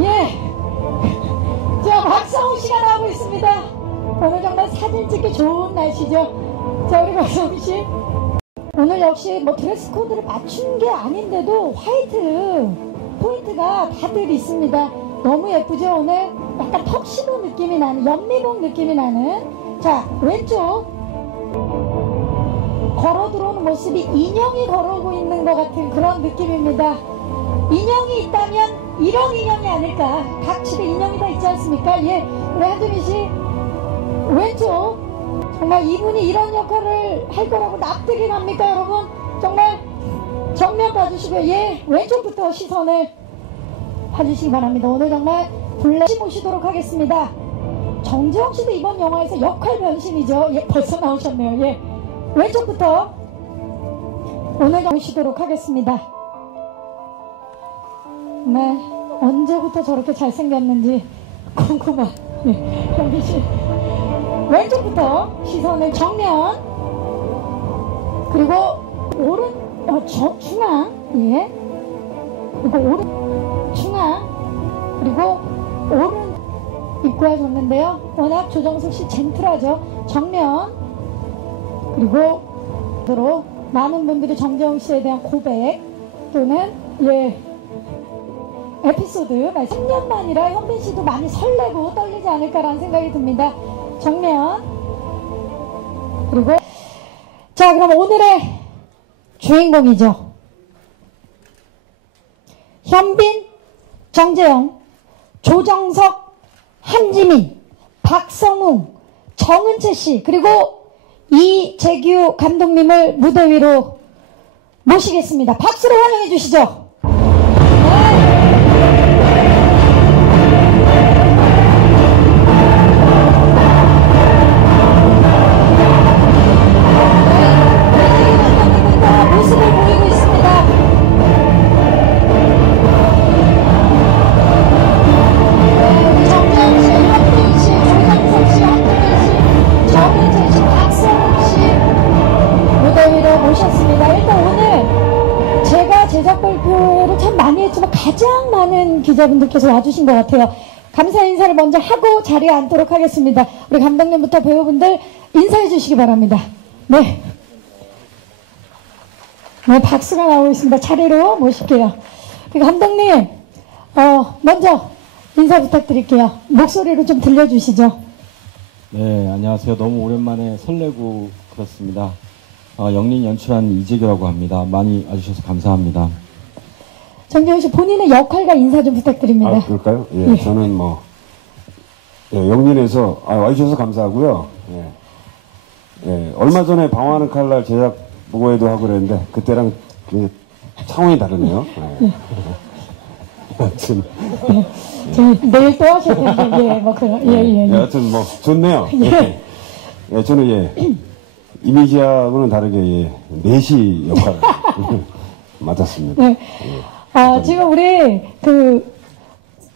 예. 자, 박성훈 씨가 나오고 있습니다. 오늘 정말 사진 찍기 좋은 날씨죠. 자, 우리 박성훈 씨. 오늘 역시 뭐 드레스 코드를 맞춘 게 아닌데도 화이트 포인트가 다들 있습니다. 너무 예쁘죠? 오늘 약간 턱시도 느낌이 나는, 연미복 느낌이 나는. 자, 왼쪽 걸어 들어오는 모습이 인형이 걸어오고 있는 것 같은 그런 느낌입니다. 인형이 있다면 이런 인형이 아닐까. 각 집에 인형이 다 있지 않습니까? 예, 우리 한주민 씨 왼쪽 정말 이분이 이런 역할을 할 거라고 납득이 갑니까, 여러분? 정말 정면 봐주시고요. 예, 왼쪽부터 시선을 봐주시기 바랍니다. 오늘 정말 블랙 모시도록 하겠습니다. 정재영 씨도 이번 영화에서 역할 변신이죠. 예, 벌써 나오셨네요. 예, 왼쪽부터 오늘 모시도록 하겠습니다. 네, 언제부터 저렇게 잘생겼는지 궁금한 현빈 씨. 왼쪽부터 시선을 정면, 그리고 오른 중앙, 예, 그리고 오른 중앙, 그리고 오른 입구 해줬는데요. 워낙 조정석 씨 젠틀하죠. 정면, 그리고 로 많은 분들이 정재영 씨에 대한 고백 또는 예 에피소드 3년 만이라 현빈 씨도 많이 설레고 떨리지 않을까라는 생각이 듭니다. 정면, 그리고 자, 그럼 오늘의 주인공이죠. 현빈, 정재영, 조정석, 한지민, 박성웅, 정은채 씨, 그리고 이재규 감독님을 무대 위로 모시겠습니다. 박수로 환영해 주시죠. 가장 많은 기자분들께서 와주신 것 같아요. 감사 인사를 먼저 하고 자리에 앉도록 하겠습니다. 우리 감독님부터 배우분들 인사해 주시기 바랍니다. 네. 네, 박수가 나오고 있습니다. 자리로 모실게요. 그리고 감독님, 먼저 인사 부탁드릴게요. 목소리로 좀 들려주시죠. 네, 안녕하세요. 너무 오랜만에 설레고 그렇습니다. 영린 연출한 이재규라고 합니다. 많이 와주셔서 감사합니다. 정재영 씨 본인의 역할과 인사 좀 부탁드립니다. 아, 그럴까요? 예, 저는 영린에서 와주셔서 감사하고요. 예, 얼마 전에 방황하는 칼날 제작 보고회도 하고 그랬는데 그때랑 차원이 다르네요. 하여튼 내일 또 하셔야 되는데 예. 하여튼 좋네요. 예, 저는 이미지하고는 다르게 내시 역할을 맡았습니다. 네. 지금 우리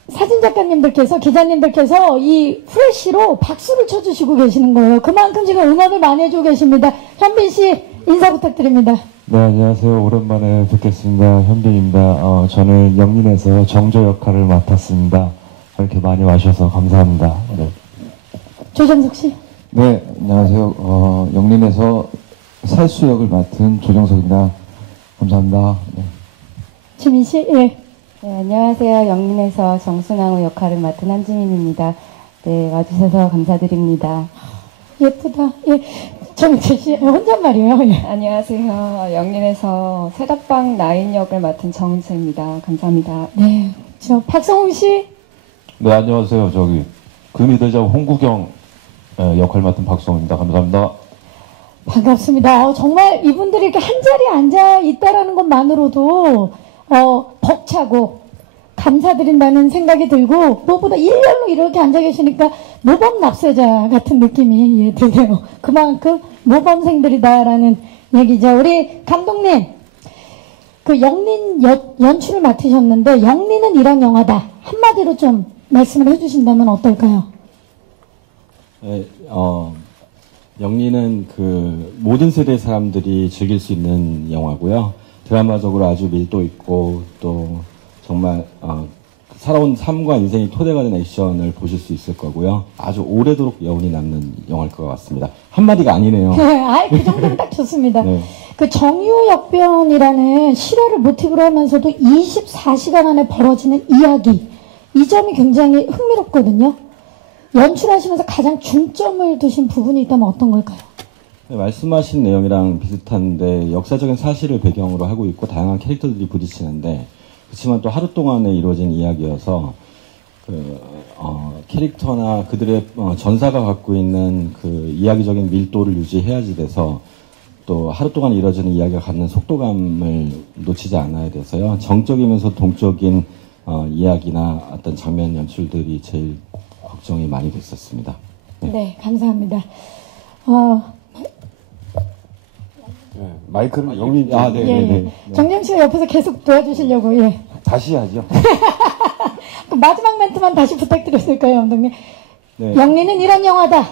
사진 작가님들께서, 기자님들께서 이 후레쉬로 박수를 쳐주시고 계시는 거예요. 그만큼 지금 응원을 많이 해주고 계십니다. 현빈 씨 인사 부탁드립니다. 네, 안녕하세요. 오랜만에 뵙겠습니다. 현빈입니다. 저는 영린에서 정조 역할을 맡았습니다. 이렇게 많이 와주셔서 감사합니다. 네. 조정석 씨. 네, 안녕하세요. 영린에서 살수 역을 맡은 조정석입니다. 감사합니다. 네. 지민 씨, 예. 네, 안녕하세요. 영린에서 정순왕후 역할을 맡은 한지민입니다. 네, 와주셔서 감사드립니다. 예쁘다. 예. 정은채 씨, 혼잣말이에요. 예. 안녕하세요. 영린에서 새덕방 나인 역을 맡은 정은채입니다. 감사합니다. 네. 박성웅 씨. 네, 안녕하세요. 금이대장 홍구경 역할 맡은 박성웅입니다. 감사합니다. 반갑습니다. 정말 이분들이 이렇게 한 자리에 앉아 있다라는 것만으로도 벅차고 감사드린다는 생각이 들고, 무엇보다 일렬로 이렇게 앉아 계시니까 모범 납세자 같은 느낌이 드네요. 그만큼 모범생들이다라는 얘기죠. 우리 감독님, 영린 연출을 맡으셨는데 영린은 이런 영화다. 한마디로 좀 말씀을 해주신다면 어떨까요? 네, 영린은 모든 세대 사람들이 즐길 수 있는 영화고요. 드라마적으로 아주 밀도 있고 또 정말 살아온 삶과 인생이 토대가 된 액션을 보실 수 있을 거고요. 아주 오래도록 여운이 남는 영화일 것 같습니다. 한마디가 아니네요. 아이, 그 정도면 딱 좋습니다. 네. 그 정유역변이라는 실화를 모티브로 하면서도 24시간 안에 벌어지는 이야기. 이 점이 굉장히 흥미롭거든요. 연출하시면서 가장 중점을 두신 부분이 있다면 어떤 걸까요? 네, 말씀하신 내용이랑 비슷한데 역사적인 사실을 배경으로 하고 있고 다양한 캐릭터들이 부딪히는데 그렇지만 또 하루 동안에 이루어진 이야기여서 캐릭터나 그들의 전사가 갖고 있는 그 이야기적인 밀도를 유지해야지 돼서 또 하루 동안 이루어지는 이야기가 갖는 속도감을 놓치지 않아야 돼서요. 정적이면서 동적인 이야기나 어떤 장면 연출들이 제일 걱정이 많이 됐었습니다. 네, 감사합니다. 네, 마이크를 영민 아, 네, 예, 네, 예. 네. 정재영 씨가 옆에서 계속 도와주시려고, 예. 다시 하죠. 그 마지막 멘트만 다시 부탁드렸을까요, 감독님? 네. 영리는 이런 영화다.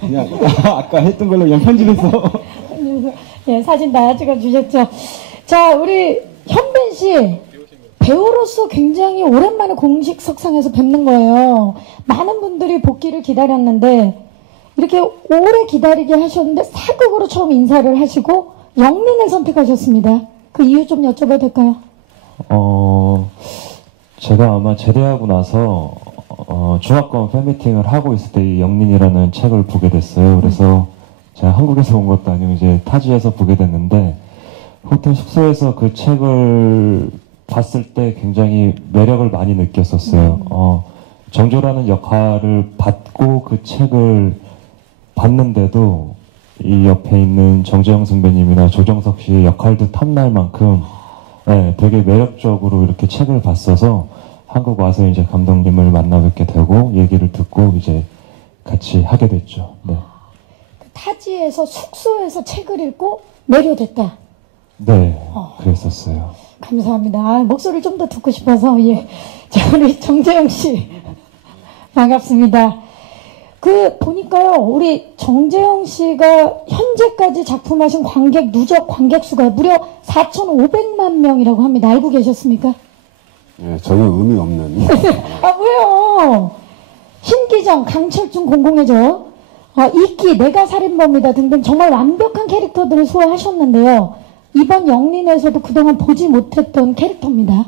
그냥 아까 했던 걸로 그냥 편집해서 예, 사진 다 찍어주셨죠. 자, 우리 현빈 씨. 배우로서 굉장히 오랜만에 공식 석상에서 뵙는 거예요. 많은 분들이 복귀를 기다렸는데, 이렇게 오래 기다리게 하셨는데, 사극으로 처음 인사를 하시고, 영린을 선택하셨습니다. 그 이유 좀 여쭤봐도 될까요? 제가 아마 제대하고 나서 중화권 팬미팅을 하고 있을 때 이 영린이라는 책을 보게 됐어요. 그래서 제가 한국에서 온 것도 아니고 이제 타지에서 보게 됐는데 호텔 숙소에서 그 책을 봤을 때 굉장히 매력을 많이 느꼈었어요. 정조라는 역할을 받고 그 책을 봤는데도 이 옆에 있는 정재영 선배님이나 조정석 씨의 역할도 탐날 만큼 네, 되게 매력적으로 이렇게 책을 봤어서 한국 와서 이제 감독님을 만나 뵙게 되고 얘기를 듣고 이제 같이 하게 됐죠. 네. 타지에서 숙소에서 책을 읽고 매료됐다. 네, 그랬었어요. 감사합니다. 목소리를 좀 더 듣고 싶어서, 예. 자, 우리 정재영 씨. 반갑습니다. 보니까요, 우리 정재영 씨가 현재까지 작품하신 누적 관객 수가 무려 4,500만 명이라고 합니다. 알고 계셨습니까? 네, 전혀 의미 없는. 왜요? 신기정, 강철중 공공의 적, 이끼, 내가 살인범이다 등등 정말 완벽한 캐릭터들을 소화하셨는데요. 이번 영린에서도 그동안 보지 못했던 캐릭터입니다.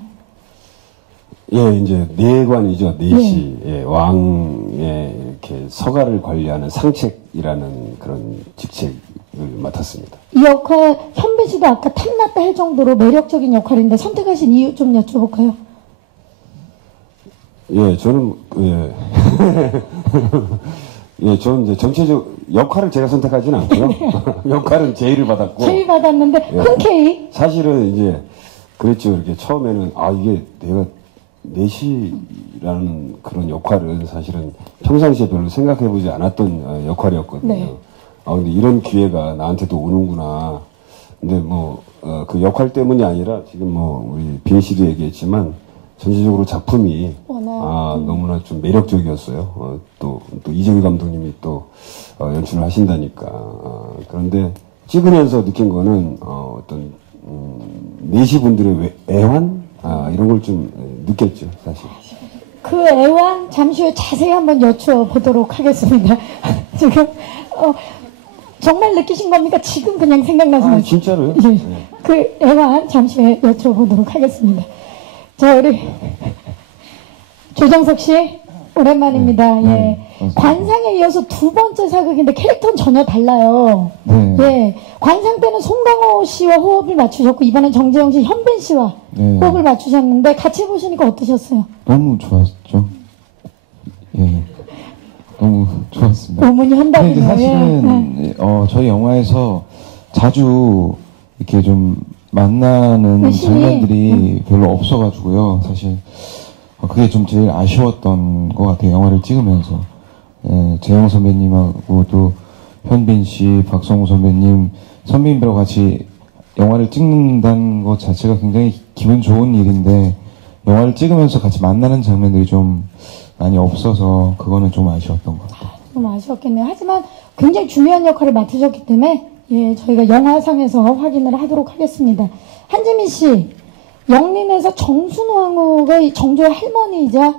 예, 이제 내관이죠. 내시. 예, 왕의 이렇게 서가를 관리하는 상책이라는 그런 직책을 맡았습니다. 이 역할, 현빈 씨도 아까 탐났다 할 정도로 매력적인 역할인데 선택하신 이유 좀 여쭤볼까요? 예, 저는 예, 저는 이제 전체적 역할을 제가 선택하지는 않고요. 역할은 제의를 받았고. 제의 받았는데 예. 흔쾌히 사실은 이제 그랬죠. 이렇게 처음에는 이게 내가 내시라는 그런 역할은 사실은 평상시에 별로 생각해보지 않았던 역할이었거든요. 네. 근데 이런 기회가 나한테도 오는구나. 근데 그 역할 때문이 아니라 지금 우리 빈 씨도 얘기했지만 전체적으로 작품이 너무나 좀 매력적이었어요. 또 이정희 감독님이 또 연출을 하신다니까. 그런데 찍으면서 느낀 거는 어떤 내시 분들의 애환 이런 걸 좀 느꼈죠, 사실. 그 애완 잠시 후에 자세히 한번 여쭤보도록 하겠습니다. 지금 정말 느끼신 겁니까? 지금 그냥 생각나서. 진짜로요? 예. 네. 그 애완 잠시 후에 여쭤보도록 하겠습니다. 자, 우리 조정석 씨 오랜만입니다. 예. 관상에 이어서 두 번째 사극인데 캐릭터는 전혀 달라요. 네. 예. 관상 때는 송강호 씨와 호흡을 맞추셨고 이번엔 정재영 씨, 현빈 씨와 네. 호흡을 맞추셨는데 같이 보시니까 어떠셨어요? 너무 좋았죠. 예. 너무 좋았습니다. 어머니 근데 한다군요. 이제 예. 사실은 저희 영화에서 자주 이렇게 좀 만나는 열심히. 장면들이 별로 없어가지고요. 사실 그게 좀 제일 아쉬웠던 것 같아요. 영화를 찍으면서. 예, 재영 선배님하고도 현빈 씨, 박성우 선배님, 선배님들하고 같이 영화를 찍는다는 것 자체가 굉장히 기분 좋은 일인데 영화를 찍으면서 같이 만나는 장면들이 좀 많이 없어서 그거는 좀 아쉬웠던 것 같아요. 좀 아쉬웠겠네요. 하지만 굉장히 중요한 역할을 맡으셨기 때문에 예, 저희가 영화상에서 확인을 하도록 하겠습니다. 한지민 씨, 영린에서 정순왕후가 이 정조의 할머니이자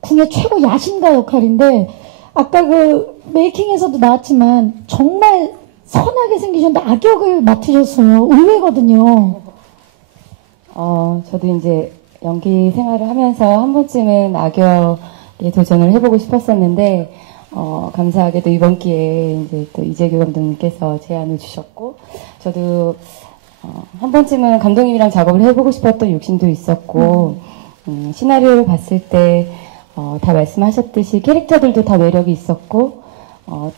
궁의 최고 야심가 역할인데 아까 그 메이킹에서도 나왔지만 정말 선하게 생기셨는데 악역을 맡으셨어요. 의외거든요. 저도 이제 연기 생활을 하면서 한 번쯤은 악역에 도전을 해보고 싶었었는데, 감사하게도 이번 기회에 이제 또 이재규 감독님께서 제안을 주셨고, 저도 한 번쯤은 감독님이랑 작업을 해보고 싶었던 욕심도 있었고, 시나리오를 봤을 때, 다 말씀하셨듯이 캐릭터들도 다 매력이 있었고,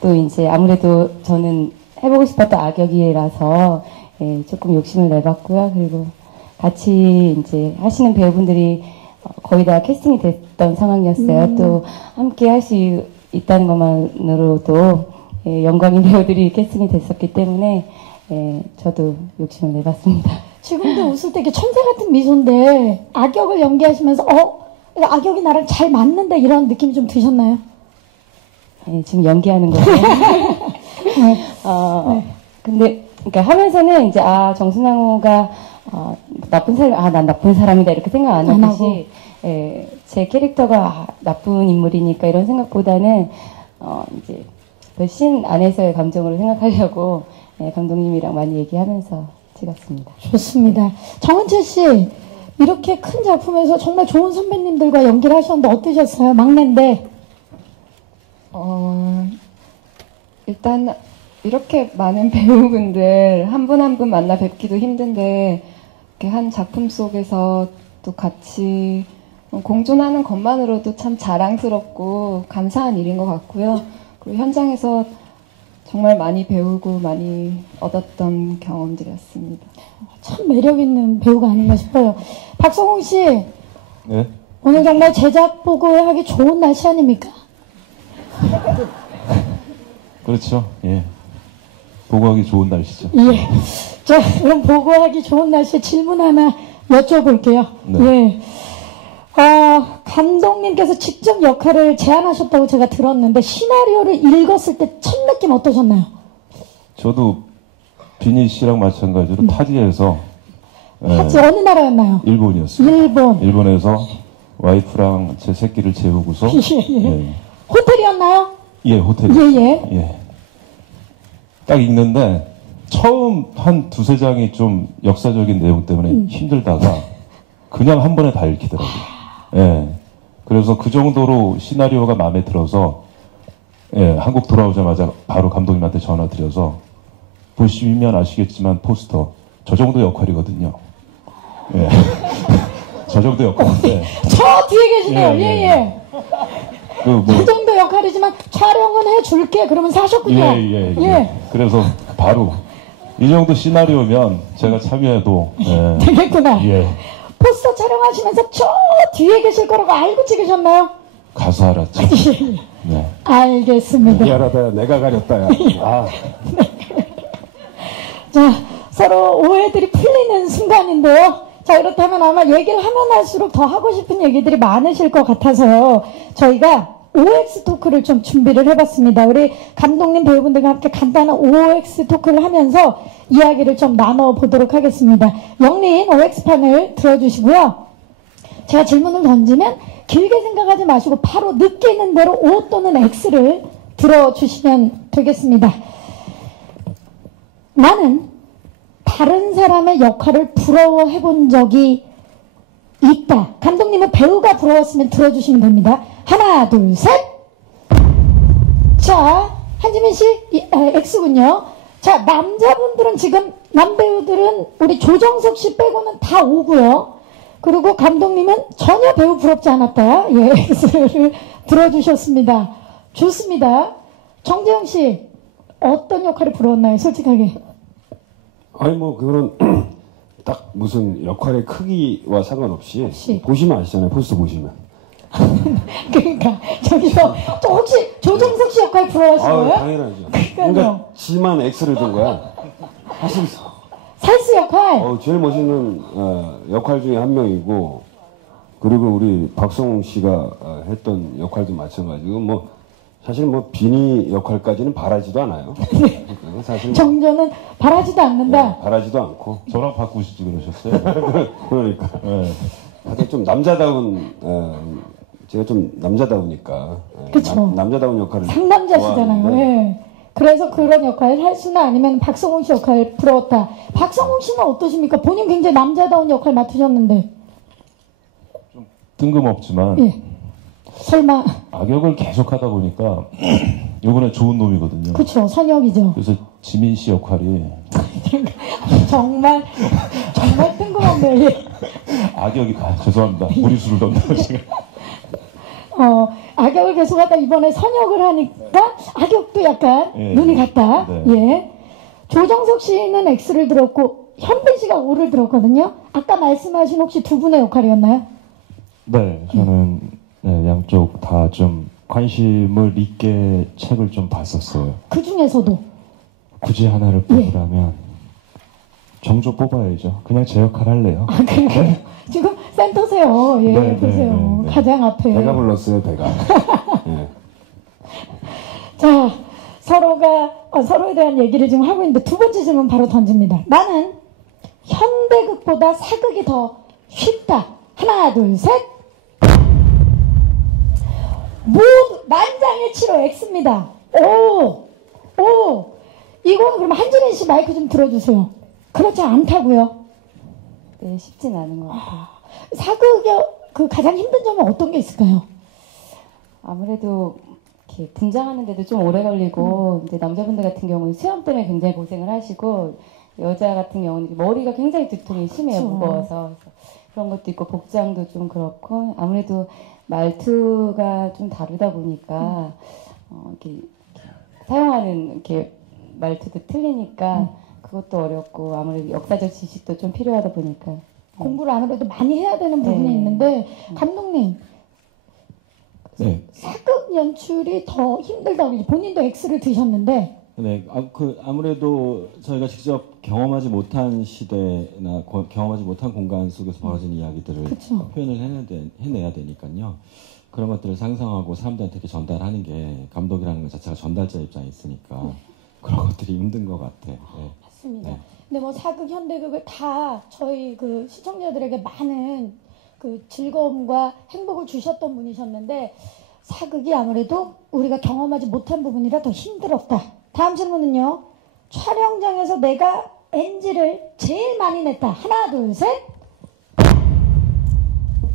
또 이제 아무래도 저는 해보고 싶었던 악역이라서, 예, 조금 욕심을 내봤고요. 그리고 같이 이제 하시는 배우분들이 거의 다 캐스팅이 됐던 상황이었어요. 또 함께 할 수 있다는 것만으로도 예, 영광인 배우들이 캐스팅이 됐었기 때문에 예, 저도 욕심을 내봤습니다. 지금도 웃을 때 이렇게 천사 같은 미소인데 악역을 연기하시면서 악역이 나랑 잘 맞는다 이런 느낌이 좀 드셨나요? 예, 지금 연기하는 거예요. 근데 그러니까 하면서는 이제 정순왕후가 나쁜 사람, 난 나쁜 사람이다 이렇게 생각 안 하듯이 예, 제 캐릭터가 나쁜 인물이니까 이런 생각보다는 이제 그 씬 안에서의 감정으로 생각하려고 예, 감독님이랑 많이 얘기하면서 찍었습니다. 좋습니다. 정은채 씨 이렇게 큰 작품에서 정말 좋은 선배님들과 연기를 하셨는데 어떠셨어요? 막내인데. 일단 이렇게 많은 배우분들 한 분 한 분 만나 뵙기도 힘든데 이렇게 한 작품 속에서 또 같이 공존하는 것만으로도 참 자랑스럽고 감사한 일인 것 같고요. 그리고 현장에서 정말 많이 배우고 많이 얻었던 경험들이었습니다. 참 매력 있는 배우가 아닌가 싶어요. 박성웅 씨, 네. 오늘 정말 제작 보고 하기 좋은 날씨 아닙니까? 그렇죠. 예. 보고하기 좋은 날씨죠. 예. 자, 그럼 보고하기 좋은 날씨에 질문 하나 여쭤볼게요. 네. 예. 감독님께서 직접 역할을 제안하셨다고 제가 들었는데 시나리오를 읽었을 때 첫 느낌 어떠셨나요? 저도 비니 씨랑 마찬가지로 타지에서 하지 어느 나라였나요? 일본이었어요. 일본. 일본에서 와이프랑 제 새끼를 재우고서 예. 호텔이었나요? 예, 호텔. 예. 예. 딱 읽는데 처음 한 두세 장이 좀 역사적인 내용 때문에 힘들다가 그냥 한 번에 다 읽히더라고요. 예. 그래서 그 정도로 시나리오가 마음에 들어서 예, 한국 돌아오자마자 바로 감독님한테 전화 드려서 보시면 아시겠지만 포스터 저 정도 역할이거든요. 예. 저 정도 역할인데 저 뒤에 계시네요. 예. 그 정도 역할이지만 촬영은 해줄게. 그러면 사셨군요. 예. 그래서 바로 이 정도 시나리오면 제가 참여해도 예. 되겠구나. 예. 포스터 촬영하시면서 저 뒤에 계실 거라고 알고 찍으셨나요? 가서 알았죠. 네. 알겠습니다. 미안하다, 내가 가렸다. 야. 자, 서로 오해들이 풀리는 순간인데요. 자, 그렇다면 아마 얘기를 하면 할수록 더 하고 싶은 얘기들이 많으실 것 같아서요. 저희가 OX 토크를 좀 준비를 해봤습니다. 우리 감독님 배우분들과 함께 간단한 OX 토크를 하면서 이야기를 좀 나눠보도록 하겠습니다. 영린 OX판을 들어주시고요. 제가 질문을 던지면 길게 생각하지 마시고 바로 느끼는 대로 O 또는 X를 들어주시면 되겠습니다. 나는 다른 사람의 역할을 부러워해 본 적이 있다. 감독님은 배우가 부러웠으면 들어주시면 됩니다. 하나, 둘, 셋. 자, 한지민 씨, X군요. 자, 남자분들은 지금, 남배우들은 우리 조정석 씨 빼고는 다 O고요. 그리고 감독님은 전혀 배우 부럽지 않았다. 예, X를 들어주셨습니다. 좋습니다. 정재영 씨, 어떤 역할이 부러웠나요? 솔직하게. 아니 뭐 그거는 딱 무슨 역할의 크기와 상관없이 혹시. 보시면 아시잖아요. 포스터 보시면. 그러니까 저기서 저 혹시 조정석 씨 역할 부러워하신 거예요? 당연하죠. 그러니까 지만 X를 든 거야. 사실 살스 역할. 제일 멋있는 역할 중에 한 명이고, 그리고 우리 박성웅 씨가 했던 역할도 마찬가지고, 뭐 사실 뭐 비니 역할까지는 바라지도 않아요. 사실 뭐, 정조는 바라지도 않는다. 네, 바라지도 않고. 저랑 바꾸시지 그러셨어요? 그러니까. 네. 다들 좀 남자다운, 제가 좀 남자다우니까. 그쵸. 남자다운 역할을. 상남자시잖아요. 좋아하는데 예. 그래서 그런 역할을 할 수나 아니면 박성웅 씨 역할 부러웠다. 박성웅 씨는 어떠십니까? 본인 굉장히 남자다운 역할 맡으셨는데. 뜬금없지만 예. 설마. 악역을 계속 하다 보니까 요번에 좋은 놈이거든요. 그쵸. 선역이죠. 그래서 지민 씨 역할이 정말 뜬금없네요. 예. 악역이 죄송합니다. 무리수를 넘는 지금. 악역을 계속하다 이번에 선역을 하니까 악역도 약간 예. 눈이 갔다. 네. 예. 조정석 씨는 X를 들었고 현빈 씨가 O를 들었거든요. 아까 말씀하신 혹시 두 분의 역할이었나요? 네, 저는 네, 양쪽 다 좀 관심을 있게 책을 좀 봤었어요. 그 중에서도 굳이 하나를 뽑으라면 정조 뽑아야죠. 그냥 제 역할 할래요. 아, 그래요? 지금 센터세요. 예, 네, 보세요. 네, 네. 가장 앞에. 배가 불렀어요, 배가. 예. 자, 서로에 대한 얘기를 지금 하고 있는데 두 번째 질문 바로 던집니다. 나는 현대극보다 사극이 더 쉽다. 하나, 둘, 셋. 모두 만장일치로 X입니다. 오. 이거는 그럼 한준희 씨 마이크 좀 들어주세요. 그렇지 않다고요? 네, 쉽진 않은 것 같아요. 사극의 그 가장 힘든 점은 어떤 게 있을까요? 아무래도 이렇게 분장하는데도 좀 오래 걸리고 이제 남자분들 같은 경우는 수염 때문에 굉장히 고생을 하시고 여자 같은 경우는 머리가 굉장히 두통이 심해요. 그렇죠. 무거워서 그래서 그런 것도 있고 복장도 좀 그렇고 아무래도 말투가 좀 다르다 보니까 이렇게 사용하는 이렇게 말투도 틀리니까 그것도 어렵고 아무래도 역사적 지식도 좀 필요하다 보니까 공부를 아무래도 많이 해야 되는 부분이 네. 있는데 감독님 네. 사극 연출이 더 힘들다고 이제 본인도 X를 드셨는데 네, 아무래도 저희가 직접 경험하지 못한 시대나 경험하지 못한 공간 속에서 벌어진 이야기들을 그쵸. 표현을 해내야 되니까요. 그런 것들을 상상하고 사람들한테 이렇게 전달하는 게 감독이라는 것 자체가 전달자 입장에 있으니까 그런 것들이 힘든 것 같아요. 네. 맞습니다. 네. 근데 뭐 사극, 현대극을 다 저희 그 시청자들에게 많은 그 즐거움과 행복을 주셨던 분이셨는데 사극이 아무래도 우리가 경험하지 못한 부분이라 더 힘들었다. 다음 질문은요. 촬영장에서 내가 NG를 제일 많이 냈다. 하나, 둘, 셋.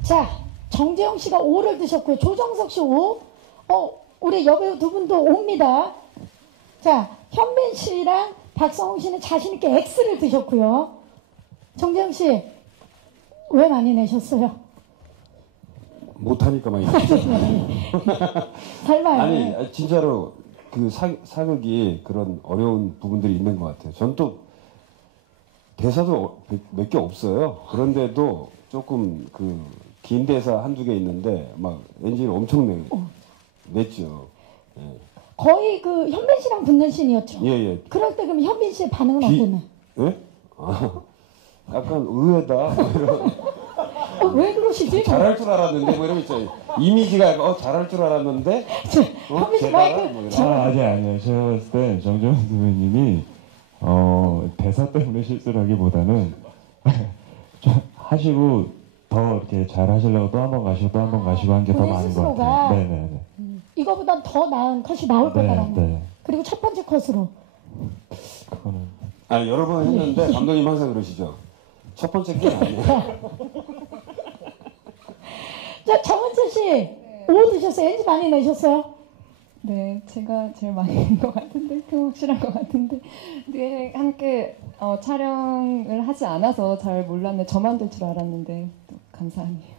자, 정재영 씨가 5를 드셨고요. 조정석 씨 5. 우리 여배우 두 분도 5입니다. 자, 현빈 씨랑 박성웅 씨는 자신 있게 X를 드셨고요. 정재영 씨, 왜 많이 내셨어요? 못하니까 많이. 설마요? 아니, 진짜로 그 사극이 그런 어려운 부분들이 있는 것 같아요. 전 또 대사도 몇 개 없어요. 그런데도 조금 그 긴 대사 한두 개 있는데 막 NG를 엄청 냈죠. 예. 거의 그 현빈 씨랑 붙는 씬이었죠. 예. 그럴 때 그럼 현빈 씨의 반응은 어땠나요? 예? 약간 의외다. 뭐 이런. 왜 그러시지? 잘할 줄 알았는데 뭐 이런 거 있잖아요. 이미지가 약간 잘할 줄 알았는데 현빈 씨 제가 마이크 뭐 이런. 아니요. 제가 봤을 때 정재훈 선배님이 대사 때문에 실수를 하기보다는 좀 하시고 더 이렇게 잘 하시려고 또 한 번 가시고 한 게 더 본인 많은 것 스스로가 같아요. 네네네. 이거보다 더 나은 컷이 나올 거다라는 네. 그리고 첫 번째 컷으로 그거는 아니 여러 번 했는데 감독님 항상 그러시죠. 첫 번째 게 아니에요. 자, 정은채 씨 5 드셨어요? NG 많이 내셨어요? 네, 제가 제일 많이 낸 것 같은데, 그 확실한 것 같은데. 네, 함께 촬영을 하지 않아서 잘 몰랐네. 저만 될 줄 알았는데, 또 감사하네요.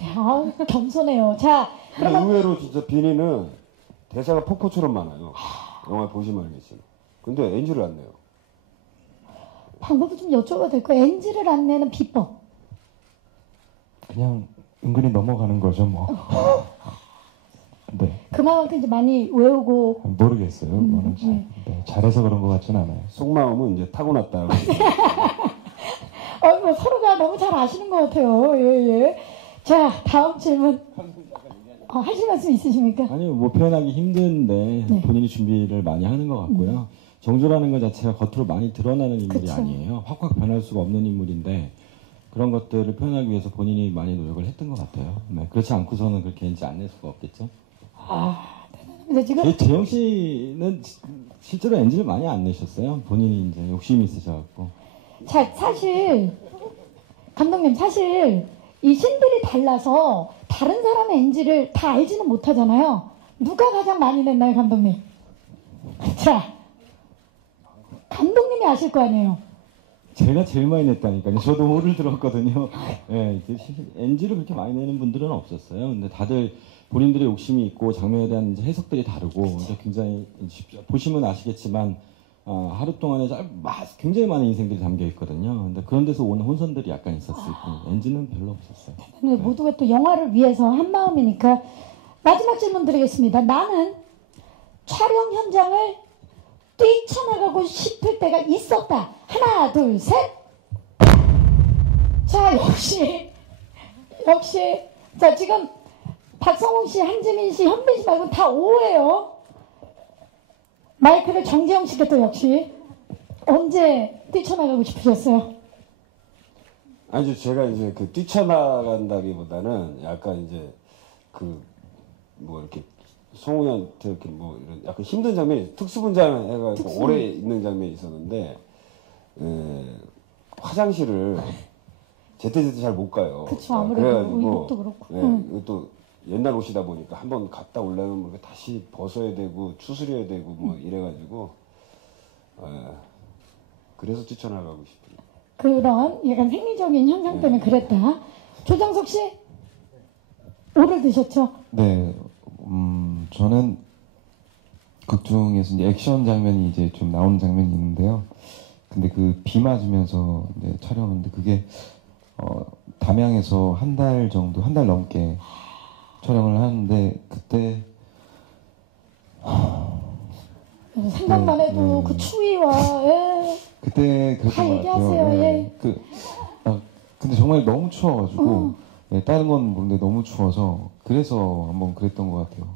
야, 겸손해요. 자, 근데 그러면 의외로 진짜 비니는 대사가 폭포처럼 많아요. 영화 보시면 알겠지만. 근데 NG를 안 내요. 방법을 좀 여쭤봐도 될까요? NG를 안 내는 비법. 그냥 은근히 넘어가는 거죠 뭐. 네. 그만큼 이제 많이 외우고 모르겠어요. 그거는 잘해서 그런 것 같진 않아요. 속마음은 이제 타고났다. 뭐 서로가 너무 잘 아시는 것 같아요. 예. 자, 다음 질문. 하실 말씀 있으십니까? 아니, 뭐 표현하기 힘든데 네. 본인이 준비를 많이 하는 것 같고요. 정조라는 것 자체가 겉으로 많이 드러나는 인물이 그쵸. 아니에요. 확확 변할 수가 없는 인물인데 그런 것들을 표현하기 위해서 본인이 많이 노력을 했던 것 같아요. 네, 그렇지 않고서는 그렇게 NG 안 낼 수가 없겠죠. 근데 지금 재영 씨는 실제로 NG를 많이 안 내셨어요. 본인이 이제 욕심이 있으셔갖고. 자, 사실 감독님 사실 이 신들이 달라서 다른 사람의 NG를 다 알지는 못하잖아요. 누가 가장 많이 냈나요, 감독님? 자, 감독님이 아실 거 아니에요. 제가 제일 많이 냈다니까요. 저도 호를 들었거든요. 예, NG를 그렇게 많이 내는 분들은 없었어요. 근데 다들 본인들의 욕심이 있고 장면에 대한 이제 해석들이 다르고 이제 굉장히 보시면 아시겠지만 하루 동안에 굉장히 많은 인생들이 담겨 있거든요. 근데 그런 데서 오는 혼선들이 약간 있었을 뿐 NG는 별로 없었어요. 근데 모두가 또 영화를 위해서 한 마음이니까 마지막 질문 드리겠습니다. 나는 촬영 현장을 뛰쳐나가고 싶을 때가 있었다. 하나, 둘, 셋. 자, 역시. 자, 지금 박성웅 씨, 한지민 씨, 현빈 씨 말고 다 오예요. 마이크를 정재영 씨께 또 역시. 언제 뛰쳐나가고 싶으셨어요? 아니죠. 제가 이제 그 뛰쳐나간다기보다는 약간 이제 뭐 이렇게 성우한테 이렇게 뭐 이런 약간 힘든 장면이 특수분장 해가지고 오래 있는 장면이 있었는데 화장실을 제때제때 잘 못 가요. 그쵸, 아무래도 그래가지고 의복도 그렇고. 또 옛날 옷이다 보니까 한번 갔다 오려면 뭐 다시 벗어야 되고 추스려야 되고 뭐 이래가지고 그래서 뛰쳐나가고 싶어요. 그런 약간 생리적인 현상 때문에 그랬다. 조정석 씨? 오를 드셨죠? 네, 저는 극 중에서 이제 액션 장면이 이제 좀 나오는 장면이 있는데요. 근데 그 비 맞으면서 이제 촬영하는데 그게 담양에서 한 달 넘게 촬영을 하는데 그때 생각만 해도 그 추위와 그때 다 그랬던 것 얘기하세요. 같아요. 예. 근데 정말 너무 추워가지고 다른 건 모르는데 너무 추워서 그래서 한번 그랬던 것 같아요.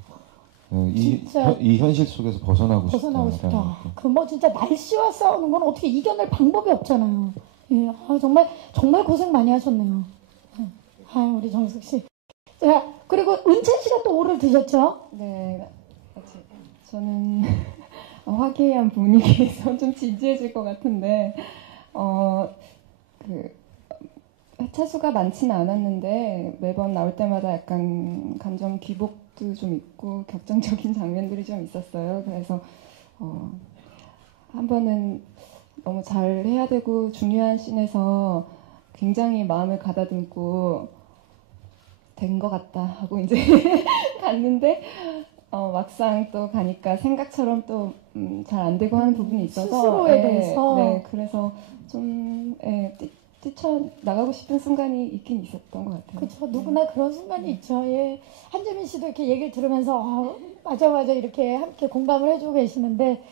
진짜 이 현실 속에서 벗어나고 싶다. 그 뭐 진짜 날씨와 싸우는 건 어떻게 이겨낼 방법이 없잖아요. 예, 정말 고생 많이 하셨네요. 우리 정숙 씨. 자, 그리고 은채 씨가 또 오를 드셨죠? 네, 저는 화기애애한 분위기에서 좀 진지해질 것 같은데 차수가 많지는 않았는데 매번 나올 때마다 약간 감정 기복도 좀 있고 격정적인 장면들이 좀 있었어요. 그래서 한 번은 너무 잘 해야 되고 중요한 씬에서 굉장히 마음을 가다듬고 된 것 같다 하고 이제 갔는데 막상 또 가니까 생각처럼 또 잘 안 되고 하는 부분이 있어서 스스로에 대해서 그래서 좀 뛰쳐나가고 싶은 순간이 있긴 있었던 것 같아요. 그렇죠. 누구나 그런 순간이 있죠. 예. 한재민 씨도 이렇게 얘기를 들으면서 맞아 이렇게 함께 공감을 해주고 계시는데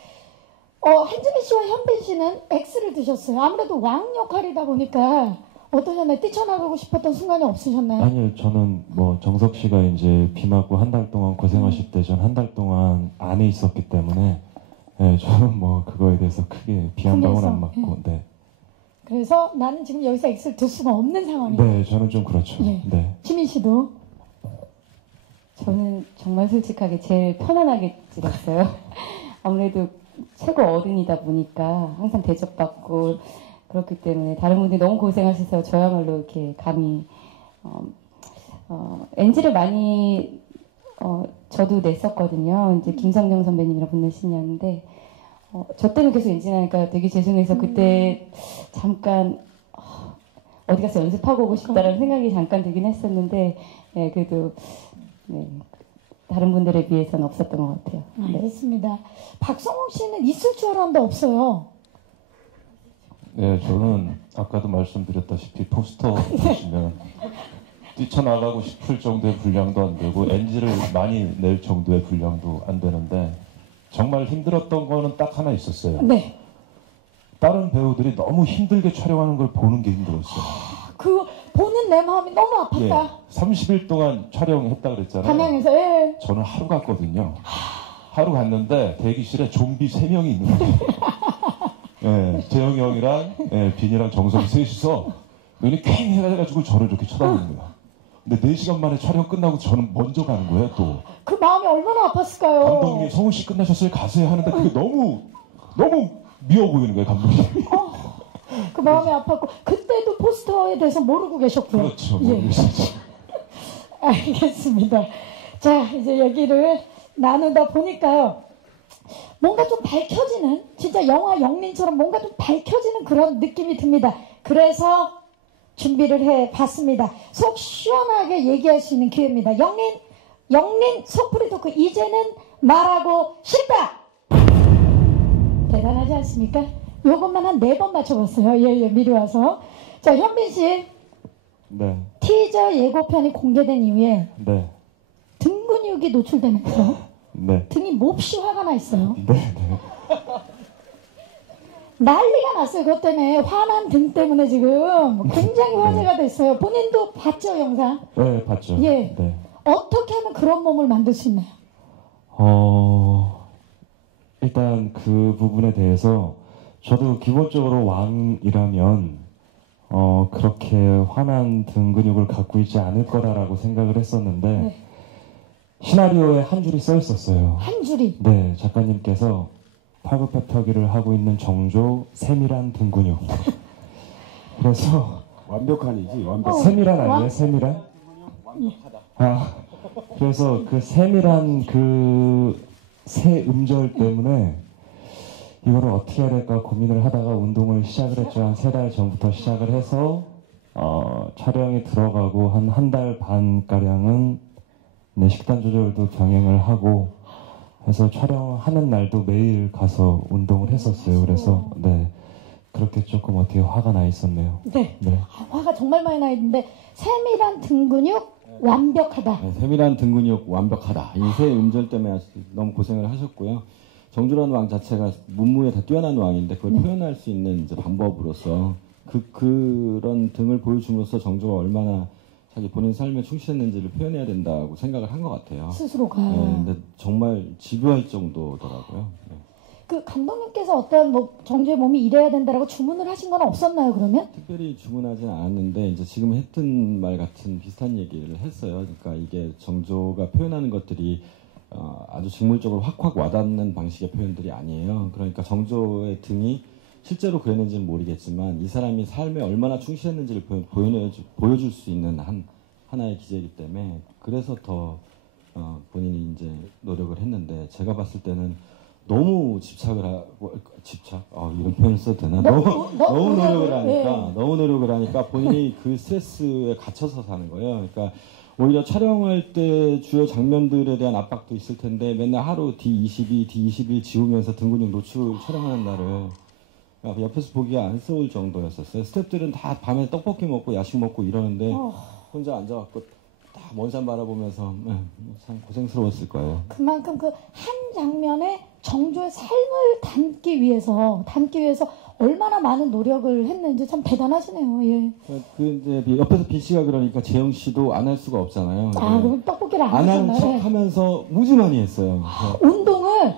한재민 씨와 현빈 씨는 X를 드셨어요. 아무래도 왕 역할이다 보니까 어떠셨나요? 뛰쳐나가고 싶었던 순간이 없으셨나요? 아니요, 저는 뭐 정석 씨가 이제 비 맞고 한 달 동안 고생하실 때 전 한 달 동안 안에 있었기 때문에 저는 뭐 그거에 대해서 크게 비 한 방울 안 맞고 네. 그래서 나는 지금 여기서 X를 들 수가 없는 상황이에요. 네, 저는 좀 그렇죠. 예. 네. 지민 씨도 저는 정말 솔직하게 제일 편안하게 찍었어요. 아무래도 최고 어른이다 보니까 항상 대접받고 그렇기 때문에 다른 분들이 너무 고생하셔서 저야말로 이렇게 감히 NG를 많이 저도 냈었거든요. 이제 김성령 선배님이랑 붙는 씬이었는데 저 때는 계속 NG 나니까 되게 죄송해서 그때 잠깐 어디 가서 연습하고 오고 싶다라는 생각이 잠깐 들긴 했었는데 그래도 네, 다른 분들에 비해서는 없었던 것 같아요. 네. 알겠습니다. 박성웅 씨는 있을 줄 알았는데 없어요. 네, 저는 아까도 말씀드렸다시피 포스터 보시면 뛰쳐나가고 싶을 정도의 분량도 안 되고 NG를 많이 낼 정도의 분량도 안 되는데 정말 힘들었던 거는 딱 하나 있었어요. 네. 다른 배우들이 너무 힘들게 촬영하는 걸 보는 게 힘들었어요. 그 보는 내 마음이 너무 예, 아팠다. 30일 동안 촬영했다 그랬잖아요. 담양에서 예. 저는 하루 갔거든요. 하루 갔는데 대기실에 좀비 3명이 있는 거예요. 예, 재영이 형이랑 예, 빈이랑 정석이 셋이서 눈이 퀭 해가지고 저를 이렇게 쳐다보는 거예요. 근데 4시간 만에 촬영 끝나고 저는 먼저 가는 거예요, 또. 그 마음이 얼마나 아팠을까요? 감독님, 성훈 씨 끝나셨어요? 가세요 하는데 그게 너무 미워 보이는 거예요, 감독님이. 그 마음이 아팠고 그때도 포스터에 대해서 모르고 계셨고요. 그렇죠. 예. 모르겠어요. 알겠습니다. 자, 이제 얘기를 나누다 보니까요. 뭔가 좀 밝혀지는, 진짜 영화 영린처럼 뭔가 좀 밝혀지는 그런 느낌이 듭니다. 그래서 준비를 해봤습니다. 속 시원하게 얘기할 수 있는 기회입니다. 영린 속풀이 토크 이제는 말하고 싶다. 대단하지 않습니까? 요것만 한 4번 맞춰봤어요. 예, 미리 와서. 자, 현빈 씨. 네, 티저 예고편이 공개된 이후에 네, 등 근육이 노출되면서 네, 등이 몹시 화가 나 있어요. 네, 네. 난리가 났어요. 그것 때문에 화난 등 때문에 지금 굉장히 화제가 됐어요. 본인도 봤죠, 영상? 네, 봤죠. 예. 네. 어떻게 하면 그런 몸을 만들 수 있나요? 일단 그 부분에 대해서 저도 기본적으로 왕이라면 그렇게 환한 등 근육을 갖고 있지 않을 거다라고 생각을 했었는데 네. 시나리오에 한 줄이 써 있었어요. 한 줄이. 네, 작가님께서 팔굽혀펴기를 하고 있는 정조 세밀한 등 근육. 그래서 완벽한이지, 완벽. 세밀한 아니에요? 세밀한? 그래서 그 세밀한 그 세 음절 때문에 이거를 어떻게 해야 될까 고민을 하다가 운동을 시작을 했죠. 한 3달 전부터 시작을 해서 촬영에 들어가고 한 달 반가량은 네, 식단 조절도 병행을 하고 해서 촬영하는 날도 매일 가서 운동을 했었어요. 그래서 네, 그렇게 조금 어떻게 화가 나 있었네요. 네. 네. 화가 정말 많이 나 있는데 세밀한 등 근육 완벽하다. 네, 세밀한 등 근육 완벽하다. 이 세 음절 때문에 너무 고생을 하셨고요. 정조라는 왕 자체가 문무에 다 뛰어난 왕인데 그걸 표현할 수 있는 이제 방법으로서 그런 등을 보여줌으로써 정조가 얼마나 자기 본인 삶에 충실했는지를 표현해야 된다고 생각을 한 것 같아요. 스스로가. 네, 근데 정말 집요할 정도더라고요. 네. 그 감독님께서 어떤 정조의 몸이 이래야 된다라고 주문을 하신 건 없었나요, 그러면? 특별히 주문하지는 않았는데 이제 지금 했던 말 같은 비슷한 얘기를 했어요. 그러니까 이게 정조가 표현하는 것들이 아주 직물적으로 확확 와닿는 방식의 표현들이 아니에요. 그러니까 정조의 등이 실제로 그랬는지는 모르겠지만 이 사람이 삶에 얼마나 충실했는지를 보여줄 수 있는 하나의 기재이기 때문에 그래서 더 본인이 이제 노력을 했는데 제가 봤을 때는 너무 집착을 하고 이런 표현을 써도 되나? 너무 노력을 하니까 너무 노력을 하니까 본인이 그 스트레스에 갇혀서 사는 거예요. 그러니까 오히려 촬영할 때 주요 장면들에 대한 압박도 있을 텐데 맨날 하루 D22, D21 지우면서 등 근육 노출 촬영하는 날을 옆에서 보기가 안쓰러울 정도였었어요. 스태프들은 다 밤에 떡볶이 먹고 야식 먹고 이러는데 혼자 앉아갖고 딱 먼 산 바라보면서 참 고생스러웠을 거예요. 그만큼 그 한 장면에 정조의 삶을 담기 위해서 얼마나 많은 노력을 했는지 참 대단하시네요. 예. 이제 옆에서 빈 씨가 그러니까 재영 씨도 안 할 수가 없잖아요. 그럼 떡볶이를 안 안 하는 하잖아요. 척하면서 무지 많이 했어요. 운동을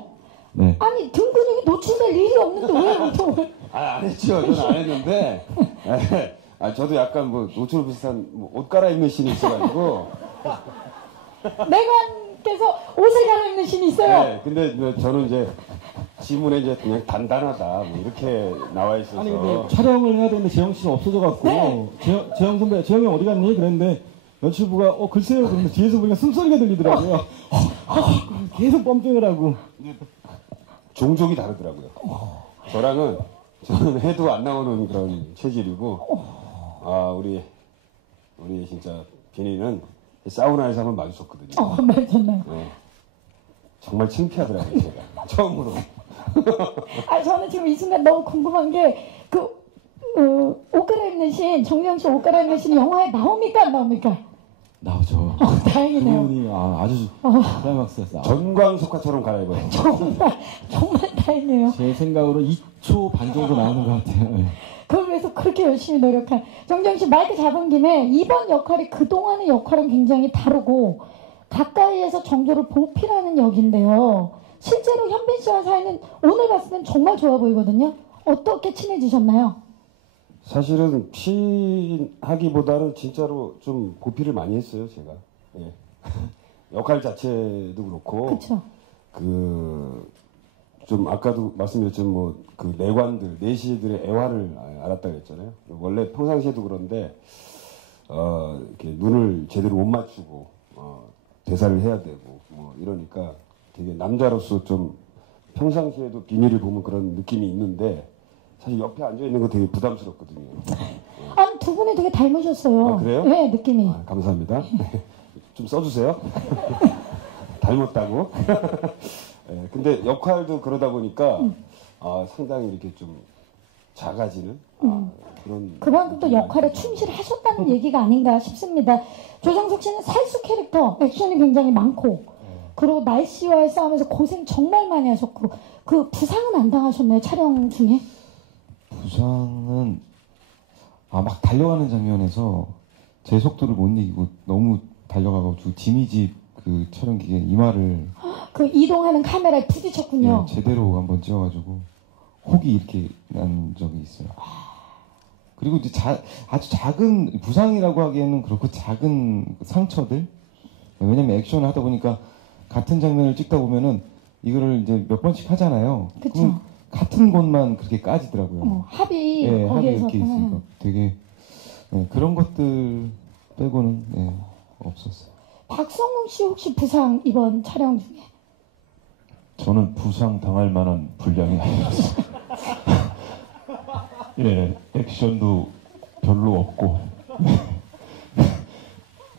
네. 아니 등 근육이 노출될 일이 없는데 왜 운동을? 안 했죠. 저는 안 했는데. 저도 약간 노출 비슷한 옷 갈아입는 씬이 있어가지고. 내관께서 옷을 갈아입는 신이 있어요. 네, 근데 저는 이제 지문에 이제 그냥 단단하다 이렇게 나와 있어서. 아니 근데 촬영을 해야 되는데 재영 씨가 없어져갖고 네. 재영 선배, 재영이 형 어디 갔니? 그랬는데 연출부가 글쎄요. 그런데 뒤에서 보니까 숨소리가 들리더라고요. 계속 펌핑을 하고. 종족이 다르더라고요. 저는 해도 안 나오는 그런 체질이고, 우리 진짜 비니는 사우나에서 한번 마주쳤거든요. 맞았나요? 네. 정말 창피하더라고요, 제가. 처음으로. 저는 지금 이 순간 너무 궁금한 게, 옷 갈아입는 씬, 정재영 씨 옷 갈아입는 씬이 영화에 나옵니까, 안 나옵니까? 나오죠. 다행이네요. 그분이 아주 클라이막스였어요. 전광석화처럼 갈아입어요. 정말 다행이에요. 제 생각으로 2초 반 정도 나오는 것 같아요. 네. 그걸 왜 위해서 그렇게 열심히 노력한 정정 씨 마이크 잡은 김에 이번 역할이 그동안의 역할은 굉장히 다르고 가까이에서 정조를 보필하는 역인데요. 실제로 현빈 씨와 사이는 오늘 봤을 땐 정말 좋아 보이거든요. 어떻게 친해지셨나요? 사실은 친하기보다는 진짜로 좀 보필을 많이 했어요, 제가. 예. 역할 자체도 그렇고. 그렇죠. 좀 아까도 말씀드렸지만 그 내관들, 내시들의 애환을 알았다 그랬잖아요. 원래 평상시에도 그런데 이렇게 눈을 제대로 못 맞추고 대사를 해야 되고 이러니까 되게 남자로서 좀 평상시에도 비밀을 보면 그런 느낌이 있는데 사실 옆에 앉아 있는 거 되게 부담스럽거든요. 아니, 두 분이 되게 닮으셨어요. 아, 그래요? 네, 느낌이. 감사합니다. 좀 써주세요. 닮았다고. 네, 근데 역할도 그러다 보니까 상당히 이렇게 좀 작아지는 그런. 그만큼 또 역할에 충실하셨다는 얘기가 아닌가 싶습니다. 조정석 씨는 살수 캐릭터, 액션이 굉장히 많고, 그리고 날씨와의 싸움에서 고생 정말 많이 하셨고, 그 부상은 안 당하셨나요, 촬영 중에? 부상은 막 달려가는 장면에서 제 속도를 못 이기고 너무 달려가가지고 지미집 그 촬영기에 이마를 그 이동하는 카메라에 부딪혔군요. 예, 제대로 한번 찍어가지고 혹이 이렇게 난 적이 있어요. 그리고 이제 아주 작은 부상이라고 하기에는 그렇고 작은 상처들. 왜냐면 액션을 하다 보니까 같은 장면을 찍다 보면은 이거를 이제 몇 번씩 하잖아요. 그쵸. 같은 곳만 그렇게 까지더라고요. 합이 예, 합이 거기에서 이렇게 있으니까 되게 그런 것들 빼고는 없었어요. 박성웅 씨 혹시 부상 이번 촬영 중에? 저는 부상 당할 만한 분량이 아니었어요. 예, 액션도 별로 없고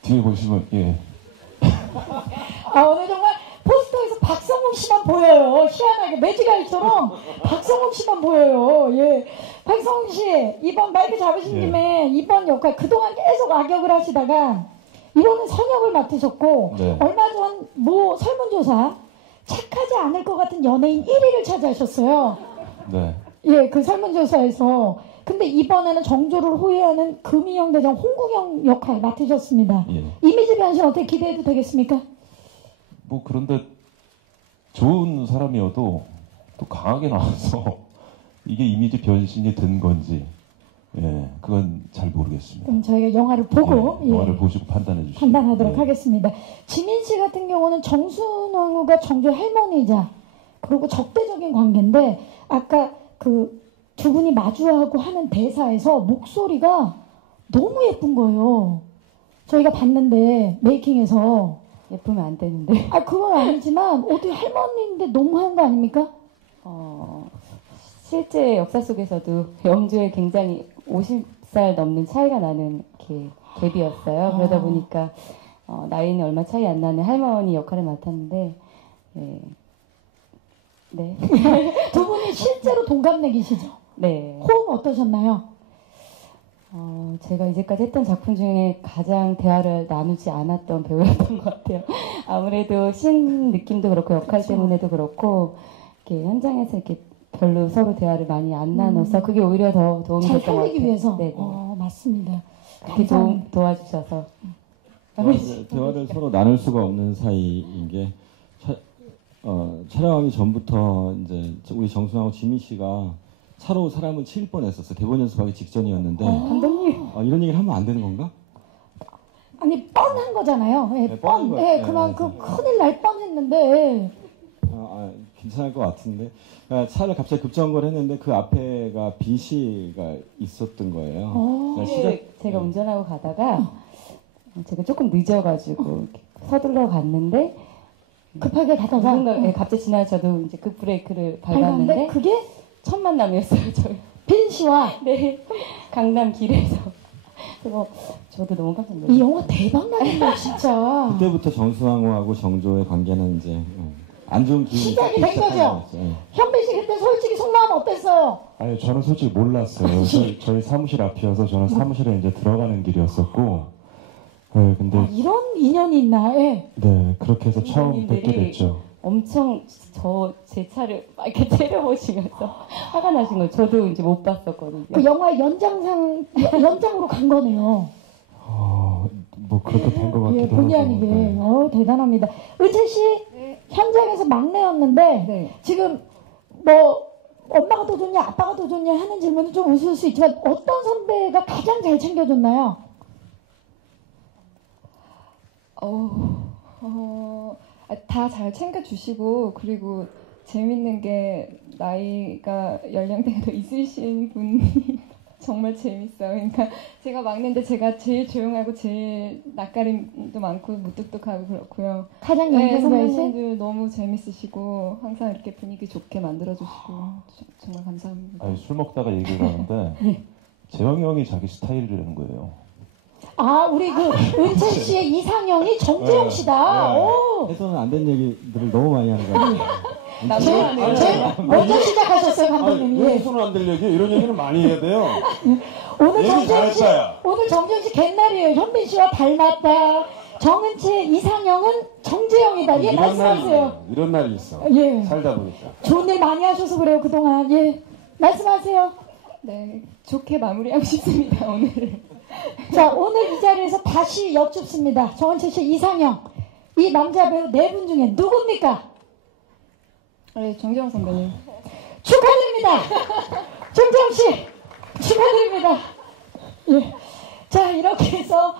뒤에 보시면 오늘 정말 포스터에서 박성웅 씨만 보여요. 희한하게 매지가이처럼 박성웅 씨만 보여요. 예, 박성웅 씨 이번 마이크 잡으신 김에 이번 역할 그동안 계속 악역을 하시다가 이번은 선역을 맡으셨고 얼마 전 모 설문조사 착하지 않을 것 같은 연예인 1위를 차지하셨어요. 네. 예, 그 설문조사에서. 근데 이번에는 정조를 호위하는 금이영 대장 홍국영 역할 맡으셨습니다. 이미지 변신 어떻게 기대해도 되겠습니까? 그런데 좋은 사람이어도 또 강하게 나와서 이게 이미지 변신이 된 건지 그건 잘 모르겠습니다. 그럼 저희가 영화를 보고 영화를 보시고 판단해 주시죠. 판단하도록 하겠습니다. 지민 씨 같은 경우는 정순왕후가 정조 할머니이자 그리고 적대적인 관계인데 아까 그 두 분이 마주하고 하는 대사에서 목소리가 너무 예쁜 거예요. 저희가 봤는데 메이킹에서 예쁘면 안 되는데. 그건 아니지만 어떻게 할머니인데 너무한 거 아닙니까? 실제 역사 속에서도 영주에 굉장히 50살 넘는 차이가 나는 이렇게 갭이었어요. 그러다 보니까 나이는 얼마 차이 안 나는 할머니 역할을 맡았는데 네. 두 분이 실제로 동갑내기시죠? 네. 호흡 어떠셨나요? 제가 이제까지 했던 작품 중에 가장 대화를 나누지 않았던 배우였던 것 같아요. 아무래도 신 느낌도 그렇고 역할 때문에도 그렇고 이렇게 현장에서 이렇게 별로 서로 대화를 많이 안 나눠서 그게 오히려 더 도움이 잘 됐던 것 같아요. 살리기 위해서? 네. 맞습니다. 그렇게 도와주셔서. 대화를 서로 나눌 수가 없는 사이인 게 촬영하기 전부터 이제 우리 정순하고 지민 씨가 차로 사람을 치일 뻔했었어요. 대본 연습하기 직전이었는데 감독님. 이런 얘기를 하면 안 되는 건가? 아니 뻔한 거잖아요. 뻔한 거예요. 그만큼 큰일 날 뻔했는데. 괜찮을 것 같은데 차를 갑자기 급정거를 했는데 그 앞에가 빈 씨가 있었던 거예요. 제가 운전하고 가다가 제가 조금 늦어가지고 이렇게 서둘러 갔는데 급하게 가다가 누군가 갑자기 지나쳐도 이제 그 브레이크를 밟았는데 그게 첫 만남이었어요. 저희 빈 씨와 강남 길에서. 그래서 저도 너무 깜짝 놀랐어요. 이 영화 대박 나겠네요, 진짜. 그때부터 정수왕후하고 정조의 관계는 이제 안 좋은 기운이 시작이 된 거죠. 현빈 씨 그때 솔직히 속마음 어땠어요? 아니 저는 솔직히 몰랐어요. 저희 사무실 앞이어서 저는 사무실에 이제 들어가는 길이었었고 근데 이런 인연이 있나? 네 그렇게 해서 처음 뵙게 됐죠. 엄청 제 차를 막 이렇게 째려보시면서 화가 나신 거예요. 저도 이제 못 봤었거든요. 그 영화 연장으로 간 거네요. 뭐 그렇게 된 것 같기도 예, 본의 하고. 아니게. 네. 대단합니다. 은채 씨, 네. 현장에서 막내였는데, 네. 지금 뭐, 엄마가 더 좋냐, 아빠가 더 좋냐 하는 질문은 좀 웃을 수 있지만, 어떤 선배가 가장 잘 챙겨줬나요? 다 잘 챙겨주시고, 그리고 재밌는 게 나이가 연령대가 더 있으신 분이 정말 재밌어요. 그러니까 제가 막내인데 제가 제일 조용하고 제일 낯가림도 많고 무뚝뚝하고 그렇고요. 가장 네, 연세가 있으신? 선배님들 너무 재밌으시고 항상 이렇게 분위기 좋게 만들어주시고 정말 감사합니다. 아니, 술 먹다가 얘기를 하는데 재영이 형이 자기 스타일이라는 거예요. 아, 우리 그 은채 씨의 이상형이 정재영 씨다. 네. 오. 해서는 안 된 얘기들을 너무 많이 하는 것 같아요. 제일 먼저 시작하셨어요, 감독님이. 왜 손을 안 들 얘기? 이런 얘기는 많이 해야 돼요. 오늘 얘기 정재영 씨, 잘했다, 야. 오늘 정재영 씨 갯날이에요. 현빈 씨와 닮았다. 정은채 이상형은 정재영이다. 예, 말씀하세요. 이런 날이 있어. 예. 살다 보니까. 좋은 일 많이 하셔서 그래요, 그동안. 예. 말씀하세요. 네, 좋게 마무리하고 싶습니다, 오늘. 자, 오늘 이 자리에서 다시 여쭙습니다. 정은채 씨 이상형. 이 남자 배우 네 분 중에 누굽니까? 네, 정재영 선배님. 축하드립니다. 정재영 씨, 축하드립니다. 예. 자, 이렇게 해서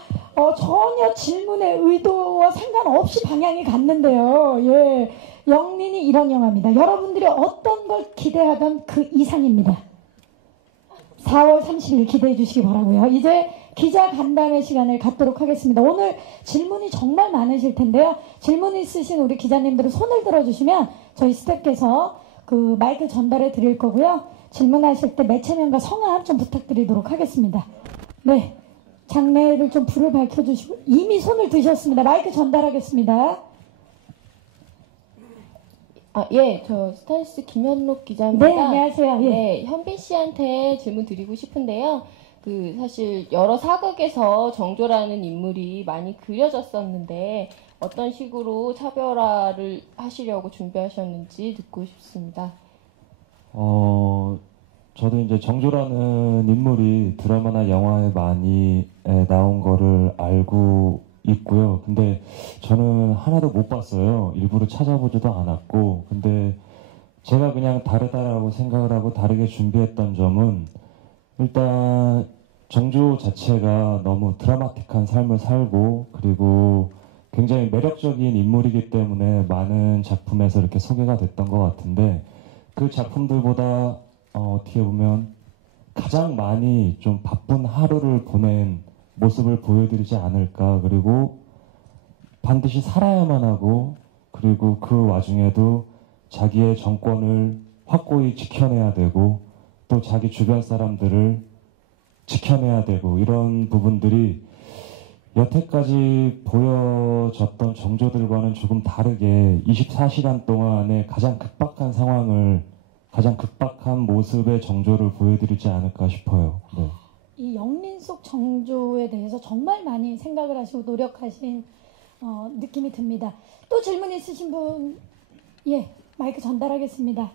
전혀 질문의 의도와 상관없이 방향이 갔는데요. 예. 영린이 이런 영화입니다. 여러분들이 어떤 걸 기대하던 그 이상입니다. 4월 30일 기대해 주시기 바라고요. 이제 기자 간담회 시간을 갖도록 하겠습니다. 오늘 질문이 정말 많으실 텐데요. 질문 있으신 우리 기자님들은 손을 들어주시면 저희 스태프께서 그 마이크 전달해 드릴 거고요. 질문하실 때 매체명과 성함 좀 부탁드리도록 하겠습니다. 네. 장례를 좀 불을 밝혀주시고 이미 손을 드셨습니다. 마이크 전달하겠습니다. 예, 저 스타일리스트 김현록 기자입니다. 네, 안녕하세요. 예. 네, 현빈 씨한테 질문 드리고 싶은데요. 사실 여러 사극에서 정조라는 인물이 많이 그려졌었는데 어떤 식으로 차별화를 하시려고 준비하셨는지 듣고 싶습니다. 저도 이제 정조라는 인물이 드라마나 영화에 많이 나온 거를 알고 있고요. 근데 저는 하나도 못 봤어요. 일부러 찾아보지도 않았고. 근데 제가 그냥 다르다라고 생각을 하고 다르게 준비했던 점은 일단 정조 자체가 너무 드라마틱한 삶을 살고 그리고 굉장히 매력적인 인물이기 때문에 많은 작품에서 이렇게 소개가 됐던 것 같은데 그 작품들보다 어떻게 보면 가장 많이 좀 바쁜 하루를 보낸 모습을 보여드리지 않을까. 그리고 반드시 살아야만 하고 그리고 그 와중에도 자기의 정권을 확고히 지켜내야 되고 또 자기 주변 사람들을 지켜내야 되고 이런 부분들이 여태까지 보여졌던 정조들과는 조금 다르게 24시간 동안의 가장 급박한 상황을 가장 급박한 모습의 정조를 보여드리지 않을까 싶어요. 네. 이 영린 속 정조에 대해서 정말 많이 생각을 하시고 노력하신 느낌이 듭니다. 또 질문 있으신 분, 예, 마이크 전달하겠습니다.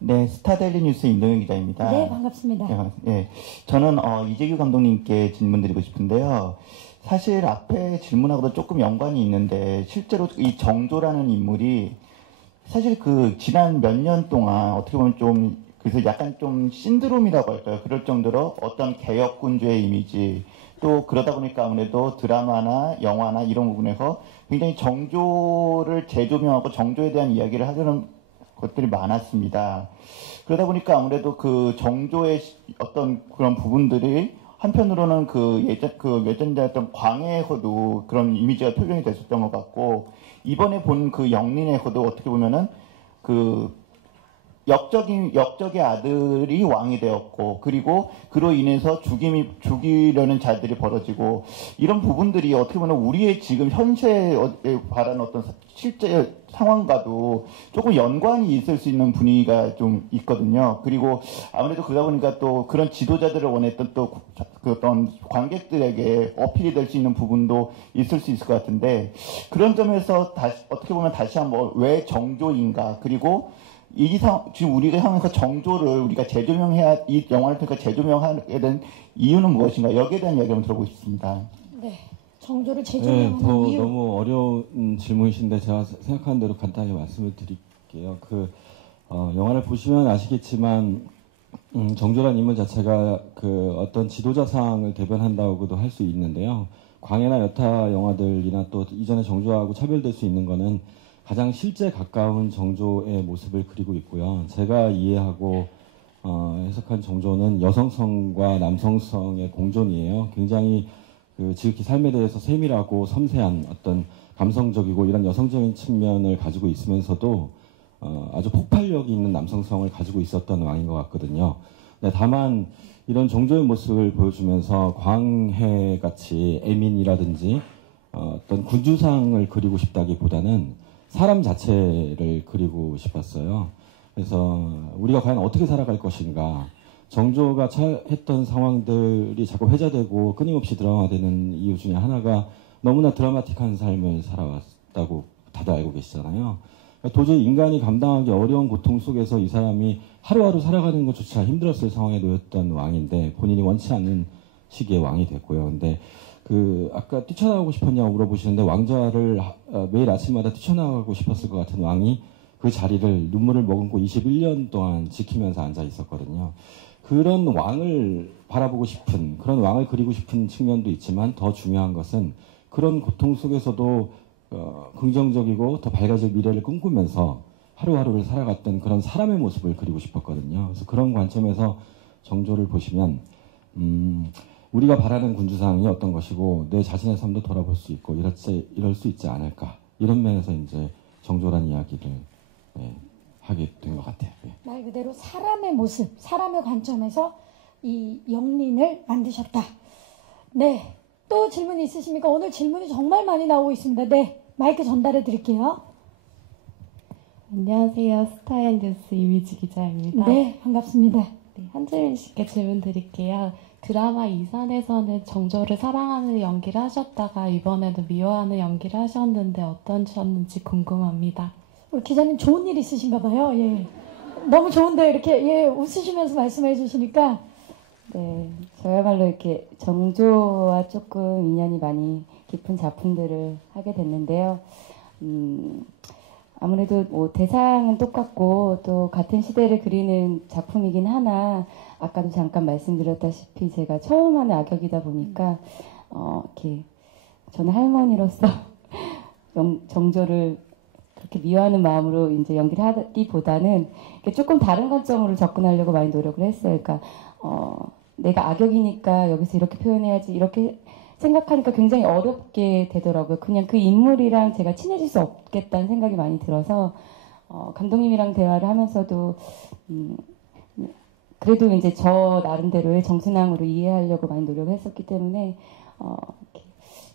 네, 스타데일리 뉴스 임동현 기자입니다. 네, 반갑습니다. 네, 네, 저는 이재규 감독님께 질문드리고 싶은데요. 사실 앞에 질문하고도 조금 연관이 있는데 실제로 이 정조라는 인물이 사실 그 지난 몇 년 동안 어떻게 보면 좀 그래서 약간 좀 신드롬이라고 할까요? 그럴 정도로 어떤 개혁군주의 이미지 또 그러다 보니까 아무래도 드라마나 영화나 이런 부분에서 굉장히 정조를 재조명하고 정조에 대한 이야기를 하려는 것들이 많았습니다. 그러다 보니까 아무래도 그 정조의 어떤 그런 부분들이 한편으로는 예전자였던 광해에서도 그런 이미지가 표현이 됐었던 것 같고 이번에 본 그 영린에서도 어떻게 보면은 그 역적의 아들이 왕이 되었고, 그리고 그로 인해서 죽이려는 자들이 벌어지고, 이런 부분들이 어떻게 보면 우리의 지금 현세에 바라는 어떤 실제 상황과도 조금 연관이 있을 수 있는 분위기가 좀 있거든요. 그리고 아무래도 그러다 보니까 또 그런 지도자들을 원했던 또 그 어떤 관객들에게 어필이 될 수 있는 부분도 있을 수 있을 것 같은데, 그런 점에서 어떻게 보면 다시 한번 왜 정조인가, 그리고 지금 우리가 향해서 정조를 우리가 재조명해야, 이 영화를 통해서 재조명하게 된 이유는 무엇인가, 여기에 대한 이야기 한번 들어보고 싶습니다. 네. 정조를 네, 재조명하는 이유. 너무 어려운 질문이신데 제가 생각하는 대로 간단히 말씀을 드릴게요. 영화를 보시면 아시겠지만, 정조란 인물 자체가 어떤 지도자상을 대변한다고도 할 수 있는데요. 광해나 여타 영화들이나 또 이전에 정조하고 차별될 수 있는 거는 가장 실제 가까운 정조의 모습을 그리고 있고요. 제가 이해하고 해석한 정조는 여성성과 남성성의 공존이에요. 굉장히 지극히 삶에 대해서 세밀하고 섬세한 어떤 감성적이고 이런 여성적인 측면을 가지고 있으면서도 아주 폭발력이 있는 남성성을 가지고 있었던 왕인 것 같거든요. 네, 다만 이런 정조의 모습을 보여주면서 광해같이 애민이라든지 어떤 군주상을 그리고 싶다기보다는 사람 자체를 그리고 싶었어요. 그래서 우리가 과연 어떻게 살아갈 것인가, 정조가 처했던 상황들이 자꾸 회자되고 끊임없이 드라마되는 이유 중에 하나가 너무나 드라마틱한 삶을 살아왔다고 다들 알고 계시잖아요. 도저히 인간이 감당하기 어려운 고통 속에서 이 사람이 하루하루 살아가는 것조차 힘들었을 상황에 놓였던 왕인데, 본인이 원치 않는 시기에 왕이 됐고요. 근데 아까 뛰쳐나가고 싶었냐고 물어보시는데, 왕좌를 매일 아침마다 뛰쳐나가고 싶었을 것 같은 왕이 그 자리를 눈물을 머금고 21년 동안 지키면서 앉아 있었거든요. 그런 왕을 바라보고 싶은, 그런 왕을 그리고 싶은 측면도 있지만, 더 중요한 것은 그런 고통 속에서도 긍정적이고 더 밝아질 미래를 꿈꾸면서 하루하루를 살아갔던 그런 사람의 모습을 그리고 싶었거든요. 그래서 그런 관점에서 정조를 보시면 우리가 바라는 군주상이 어떤 것이고 내 자신의 삶도 돌아볼 수 있고 이럴 수 있지 않을까, 이런 면에서 이제 정조란 이야기를 하게 된 것 같아요. 말 그대로 사람의 모습, 사람의 관점에서 이 영린을 만드셨다. 네. 또 질문 있으십니까? 오늘 질문이 정말 많이 나오고 있습니다. 네. 마이크 전달해 드릴게요. 안녕하세요. 스타앤뉴스 이미지 기자입니다. 네, 반갑습니다. 네, 한지민 씨께 질문 드릴게요. 드라마 이산에서는 정조를 사랑하는 연기를 하셨다가 이번에도 미워하는 연기를 하셨는데 어떠셨는지 궁금합니다. 우리 기자님 좋은 일 있으신가 봐요. 예. 너무 좋은데 이렇게 웃으시면서 말씀해 주시니까. 네, 저야말로 이렇게 정조와 조금 인연이 많이 깊은 작품들을 하게 됐는데요. 아무래도 뭐 대상은 똑같고 또 같은 시대를 그리는 작품이긴 하나, 아까도 잠깐 말씀드렸다시피 제가 처음 하는 악역이다 보니까 이렇게 저는 할머니로서 정조를 그렇게 미워하는 마음으로 이제 연기를 하기보다는 조금 다른 관점으로 접근하려고 많이 노력을 했어요. 그러니까 내가 악역이니까 여기서 이렇게 표현해야지, 이렇게 생각하니까 굉장히 어렵게 되더라고요. 그냥 그 인물이랑 제가 친해질 수 없겠다는 생각이 많이 들어서 감독님이랑 대화를 하면서도 그래도 이제 저 나름대로의 정순항으로 이해하려고 많이 노력을 했었기 때문에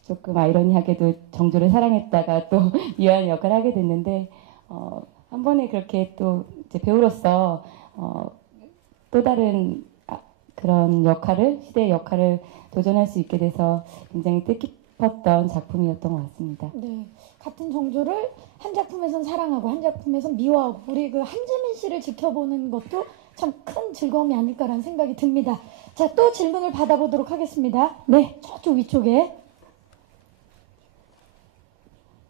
조금 아이러니하게도 정조를 사랑했다가 또 미워하는 역할을 하게 됐는데, 한 번에 그렇게 또 이제 배우로서 또 다른 그런 역할을, 시대의 역할을 도전할 수 있게 돼서 굉장히 뜻깊었던 작품이었던 것 같습니다. 네, 같은 정조를 한 작품에선 사랑하고 한 작품에선 미워하고, 우리 그 한지민 씨를 지켜보는 것도 참 큰 즐거움이 아닐까라는 생각이 듭니다. 자, 또 질문을 받아보도록 하겠습니다. 네, 저쪽 위쪽에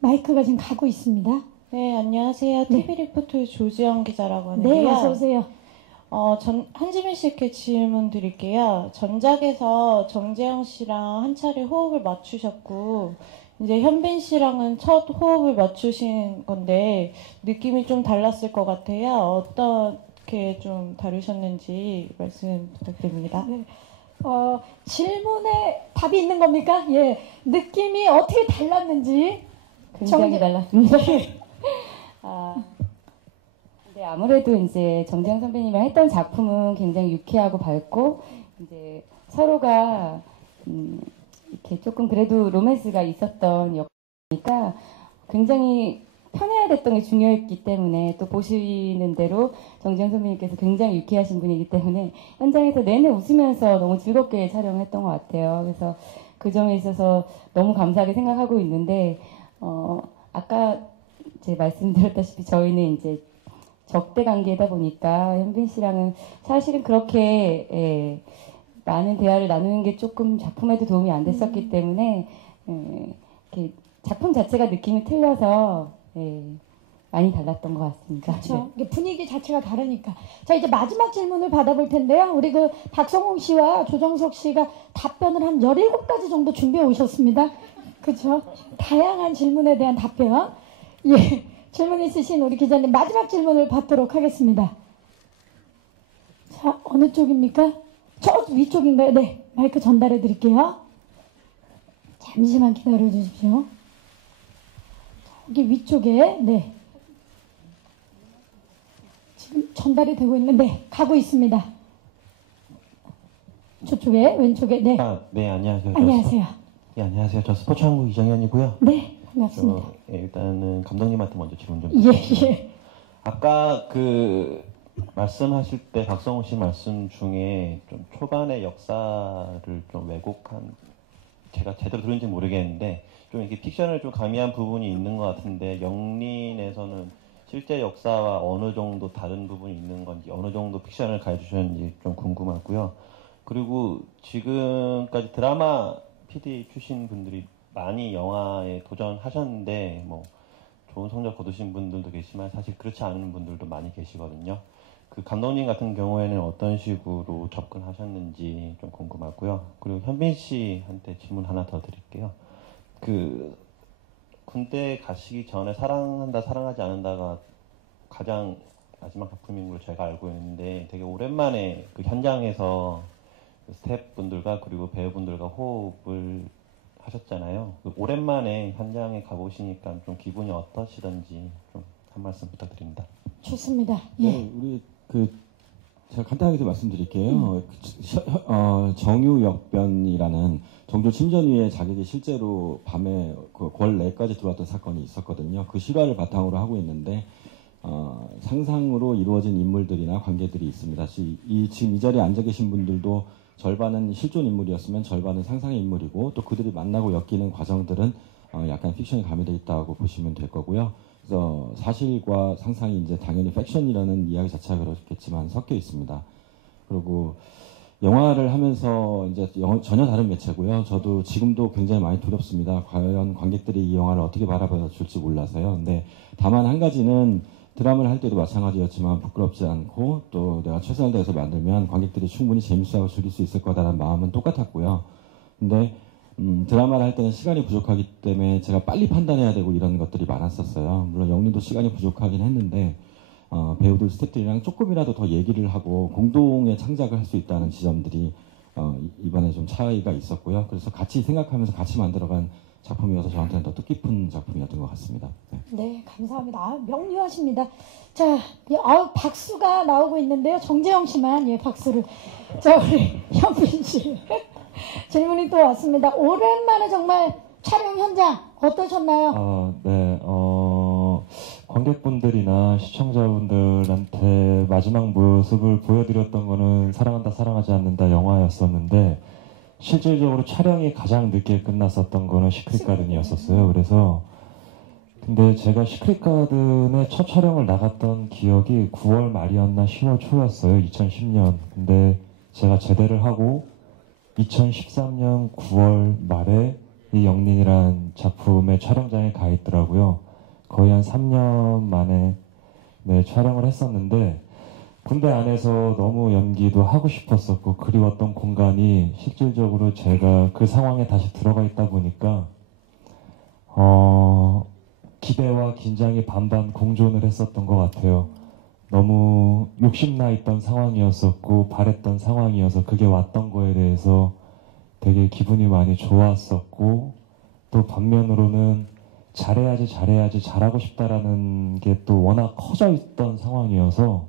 마이크가 지금 가고 있습니다. 네, 안녕하세요. 네. TV리포터의 조지영 기자라고 하는데요. 네, 어서 오세요. 한지민 씨께 질문 드릴게요. 전작에서 정재영 씨랑 한 차례 호흡을 맞추셨고, 이제 현빈 씨랑은 첫 호흡을 맞추신 건데, 느낌이 좀 달랐을 것 같아요. 어떻게 좀 다르셨는지 말씀 부탁드립니다. 네. 질문에 답이 있는 겁니까? 예. 느낌이 어떻게 달랐는지. 굉장히 달랐습니다. 네, 아무래도 이제 정재영 선배님이랑 했던 작품은 굉장히 유쾌하고 밝고 이제 서로가 이렇게 조금 그래도 로맨스가 있었던 역이니까 굉장히 편해야 됐던 게 중요했기 때문에 또 보시는 대로 정재영 선배님께서 굉장히 유쾌하신 분이기 때문에 현장에서 내내 웃으면서 너무 즐겁게 촬영했던 것 같아요. 그래서 그 점에 있어서 너무 감사하게 생각하고 있는데 아까 제 말씀드렸다시피 저희는 이제 적대 관계다 보니까 현빈 씨랑은 사실은 그렇게 많은 대화를 나누는 게 조금 작품에도 도움이 안 됐었기 때문에 이렇게 작품 자체가 느낌이 틀려서 많이 달랐던 것 같습니다. 그렇죠. 분위기 자체가 다르니까. 자, 이제 마지막 질문을 받아볼 텐데요. 우리 그 박성웅 씨와 조정석 씨가 답변을 한 17가지 정도 준비해 오셨습니다. 그렇죠. 다양한 질문에 대한 답변. 예. 질문 있으신 우리 기자님 마지막 질문을 받도록 하겠습니다. 자, 어느 쪽입니까? 저 위쪽인가요? 네. 마이크 전달해 드릴게요. 잠시만 기다려 주십시오. 여기 위쪽에, 네. 지금 전달이 되고 있는데, 가고 있습니다. 저쪽에, 왼쪽에, 네. 네, 안녕하세요. 안녕하세요. 네, 안녕하세요. 저 스포츠한국 이정현이고요. 네, 반갑습니다. 일단은 감독님한테 먼저 질문 좀 예, 드릴게요. 예. 아까 말씀하실 때 박성우 씨 말씀 중에 좀 초반의 역사를 좀 왜곡한, 제가 제대로 들은지 모르겠는데, 좀 이렇게 픽션을 좀 가미한 부분이 있는 것 같은데, 영린에서는 실제 역사와 어느 정도 다른 부분이 있는 건지, 어느 정도 픽션을 가해주셨는지 좀 궁금하고요. 그리고 지금까지 드라마 PD 출신 분들이 많이 영화에 도전하셨는데, 뭐, 좋은 성적 거두신 분들도 계시지만, 사실 그렇지 않은 분들도 많이 계시거든요. 그 감독님 같은 경우에는 어떤 식으로 접근하셨는지 좀 궁금하고요. 그리고 현빈 씨한테 질문 하나 더 드릴게요. 군대 가시기 전에 사랑한다, 사랑하지 않는다가 가장 마지막 작품인 걸로 제가 알고 있는데, 되게 오랜만에 그 현장에서 스태프분들과 그리고 배우분들과 호흡을 하셨잖아요. 오랜만에 현장에 가보시니까 좀 기분이 어떠시던지 좀 한 말씀 부탁드립니다. 좋습니다. 예. 네, 우리 제가 간단하게 좀 말씀드릴게요. 정유역변이라는 정조 침전위의 자객이 실제로 밤에 궐 내까지 들어왔던 사건이 있었거든요. 그 실화를 바탕으로 하고 있는데 상상으로 이루어진 인물들이나 관계들이 있습니다. 지금 이 자리에 앉아 계신 분들도 절반은 실존 인물이었으면 절반은 상상의 인물이고, 또 그들이 만나고 엮이는 과정들은 약간 픽션이 가미되어 있다고 보시면 될 거고요. 그래서 사실과 상상이 이제 당연히 팩션이라는 이야기 자체가 그렇겠지만 섞여 있습니다. 그리고 영화를 하면서 이제 전혀 다른 매체고요. 저도 지금도 굉장히 많이 두렵습니다. 과연 관객들이 이 영화를 어떻게 바라봐 줄지 몰라서요. 근데 다만 한 가지는 드라마를 할 때도 마찬가지였지만 부끄럽지 않고, 또 내가 최선을 다해서 만들면 관객들이 충분히 재밌어하고 즐길 수 있을 거다라는 마음은 똑같았고요. 근데 드라마를 할 때는 시간이 부족하기 때문에 제가 빨리 판단해야 되고 이런 것들이 많았었어요. 물론 영린도 시간이 부족하긴 했는데 배우들, 스태프들이랑 조금이라도 더 얘기를 하고 공동의 창작을 할 수 있다는 지점들이 이번에 좀 차이가 있었고요. 그래서 같이 생각하면서 같이 만들어간 작품이어서 저한테는 더 뜻깊은 작품이었던 것 같습니다. 네, 감사합니다. 명료하십니다. 자, 박수가 나오고 있는데요. 정재영 씨만 박수를. 자, 우리 현빈 씨 질문이 또 왔습니다. 오랜만에 정말 촬영 현장 어떠셨나요? 네, 관객분들이나 시청자분들한테 마지막 모습을 보여드렸던 거는 사랑한다, 사랑하지 않는다 영화였었는데, 실질적으로 촬영이 가장 늦게 끝났었던 거는 시크릿 가든이었었어요. 그래서 근데 제가 시크릿 가든의 첫 촬영을 나갔던 기억이 9월 말이었나 10월 초였어요. 2010년. 근데 제가 제대를 하고 2013년 9월 말에 이 영린이란 작품의 촬영장에 가 있더라고요. 거의 한 3년 만에 촬영을 했었는데, 군대 안에서 너무 연기도 하고 싶었었고 그리웠던 공간이 실질적으로 제가 그 상황에 다시 들어가 있다 보니까 기대와 긴장이 반반 공존을 했었던 것 같아요. 너무 욕심나 있던 상황이었었고 바랬던 상황이어서 그게 왔던 거에 대해서 되게 기분이 많이 좋았었고, 또 반면으로는 잘해야지 잘하고 싶다라는 게 또 워낙 커져 있던 상황이어서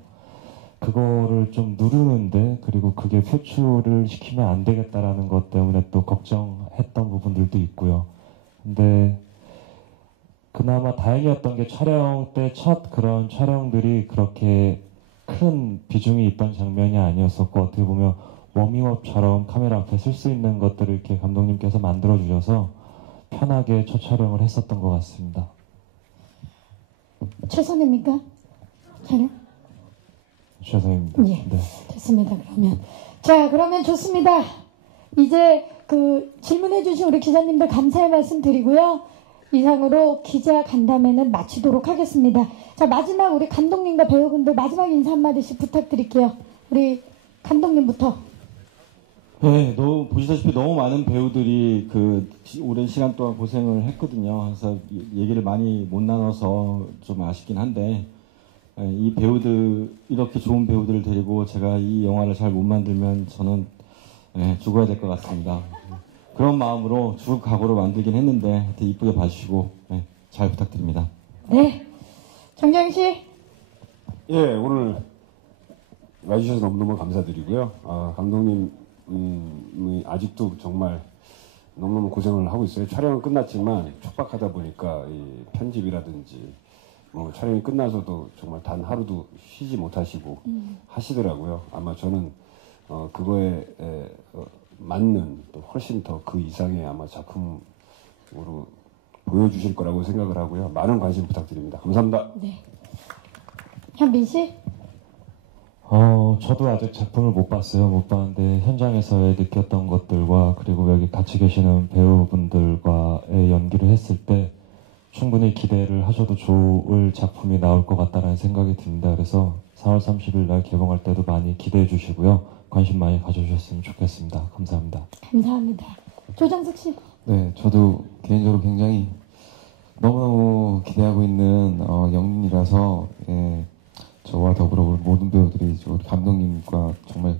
그거를 좀 누르는데, 그리고 그게 표출을 시키면 안 되겠다라는 것 때문에 또 걱정했던 부분들도 있고요. 근데 그나마 다행이었던 게 촬영 때 첫 그런 촬영들이 그렇게 큰 비중이 있던 장면이 아니었었고, 어떻게 보면 워밍업처럼 카메라 앞에 쓸 수 있는 것들을 이렇게 감독님께서 만들어 주셔서 편하게 첫 촬영을 했었던 것 같습니다. 최선입니까? 촬영? 최선입니다. 예. 네. 좋습니다. 그러면 좋습니다. 이제 그 질문해주신 우리 기자님들 감사의 말씀 드리고요. 이상으로 기자 간담회는 마치도록 하겠습니다. 자, 마지막 우리 감독님과 배우분들 마지막 인사 한마디씩 부탁드릴게요. 우리 감독님부터. 네, 보시다시피 너무 많은 배우들이 그 오랜 시간 동안 고생을 했거든요. 그래서 얘기를 많이 못 나눠서 좀 아쉽긴 한데, 이 배우들, 이렇게 좋은 배우들을 데리고 제가 이 영화를 잘 못 만들면 저는 죽어야 될 것 같습니다. 그런 마음으로 죽을 각오로 만들긴 했는데 하여튼 이쁘게 봐주시고 잘 부탁드립니다. 네, 정재영 씨. 예, 오늘 와주셔서 너무너무 감사드리고요. 감독님 아직도 정말 너무너무 고생을 하고 있어요. 촬영은 끝났지만 촉박하다 보니까 이 편집이라든지 뭐 촬영이 끝나서도 정말 단 하루도 쉬지 못하시고 하시더라고요. 아마 저는 그거에 맞는 또 훨씬 더 그 이상의 아마 작품으로 보여주실 거라고 생각을 하고요. 많은 관심 부탁드립니다. 감사합니다. 네. 현빈 씨? 저도 아직 작품을 못 봤어요. 못 봤는데 현장에서의 느꼈던 것들과 그리고 여기 같이 계시는 배우분들과의 연기를 했을 때 충분히 기대를 하셔도 좋을 작품이 나올 것 같다는 생각이 듭니다. 그래서 4월 30일 날 개봉할 때도 많이 기대해 주시고요. 관심 많이 가져주셨으면 좋겠습니다. 감사합니다. 감사합니다. 조정석 씨. 네, 저도 개인적으로 굉장히 너무너무 기대하고 있는 영린이라서 저와 더불어 우리 모든 배우들이 우리 감독님과 정말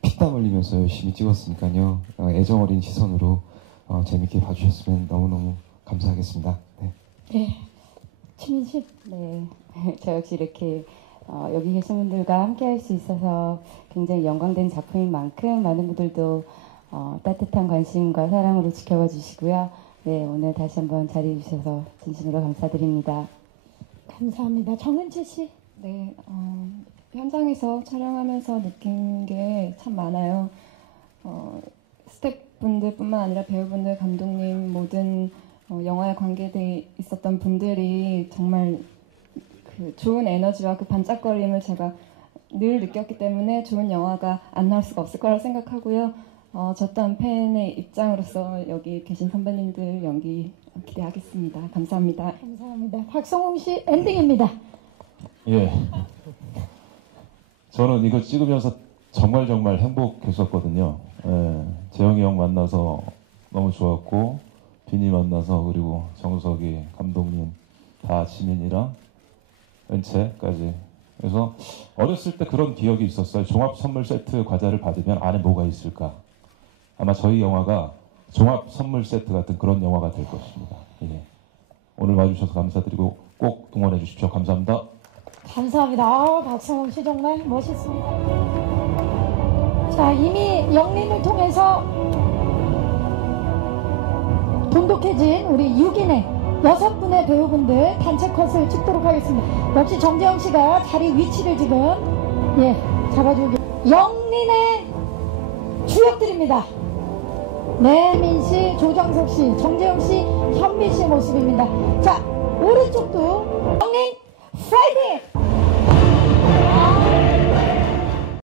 피땀 흘리면서 열심히 찍었으니까요. 애정 어린 시선으로 재밌게 봐주셨으면 너무너무 감사하겠습니다. 네. 네. 최민 씨. 네. 저 역시 이렇게 여기 계신 분들과 함께 할 수 있어서 굉장히 영광된 작품인 만큼 많은 분들도 따뜻한 관심과 사랑으로 지켜봐 주시고요. 네, 오늘 다시 한번 자리해 주셔서 진심으로 감사드립니다. 감사합니다. 정은채 씨. 네, 현장에서 촬영하면서 느낀 게 참 많아요. 스태프분들뿐만 아니라 배우분들, 감독님, 모든 영화에 관계돼 있었던 분들이 정말 그 좋은 에너지와 그 반짝거림을 제가 늘 느꼈기 때문에 좋은 영화가 안 나올 수가 없을 거라고 생각하고요. 저 또한 팬의 입장으로서 여기 계신 선배님들 연기 기대하겠습니다. 감사합니다. 감사합니다. 박성웅 씨 엔딩입니다. 예. 저는 이거 찍으면서 정말 행복했었거든요. 예. 재영이 형 만나서 너무 좋았고, 빈이 만나서, 그리고 정석이, 감독님, 다 지민이랑 은채까지. 그래서 어렸을 때 그런 기억이 있었어요. 종합 선물 세트 과자를 받으면 안에 뭐가 있을까? 아마 저희 영화가 종합 선물 세트 같은 그런 영화가 될 것입니다. 예. 오늘 와주셔서 감사드리고 꼭 동원해 주십시오. 감사합니다. 감사합니다. 박성훈 씨 정말 멋있습니다. 자, 이미 영린을 통해서 돈독해진 우리 6인의 6분의 배우분들 단체 컷을 찍도록 하겠습니다. 역시 정재영 씨가 자리 위치를 지금 잡아주고 영린의 주역들입니다. 내민 씨, 조정석 씨, 정재영 씨, 현민 씨의 모습입니다. 자, 오른쪽도 영린 파이팅!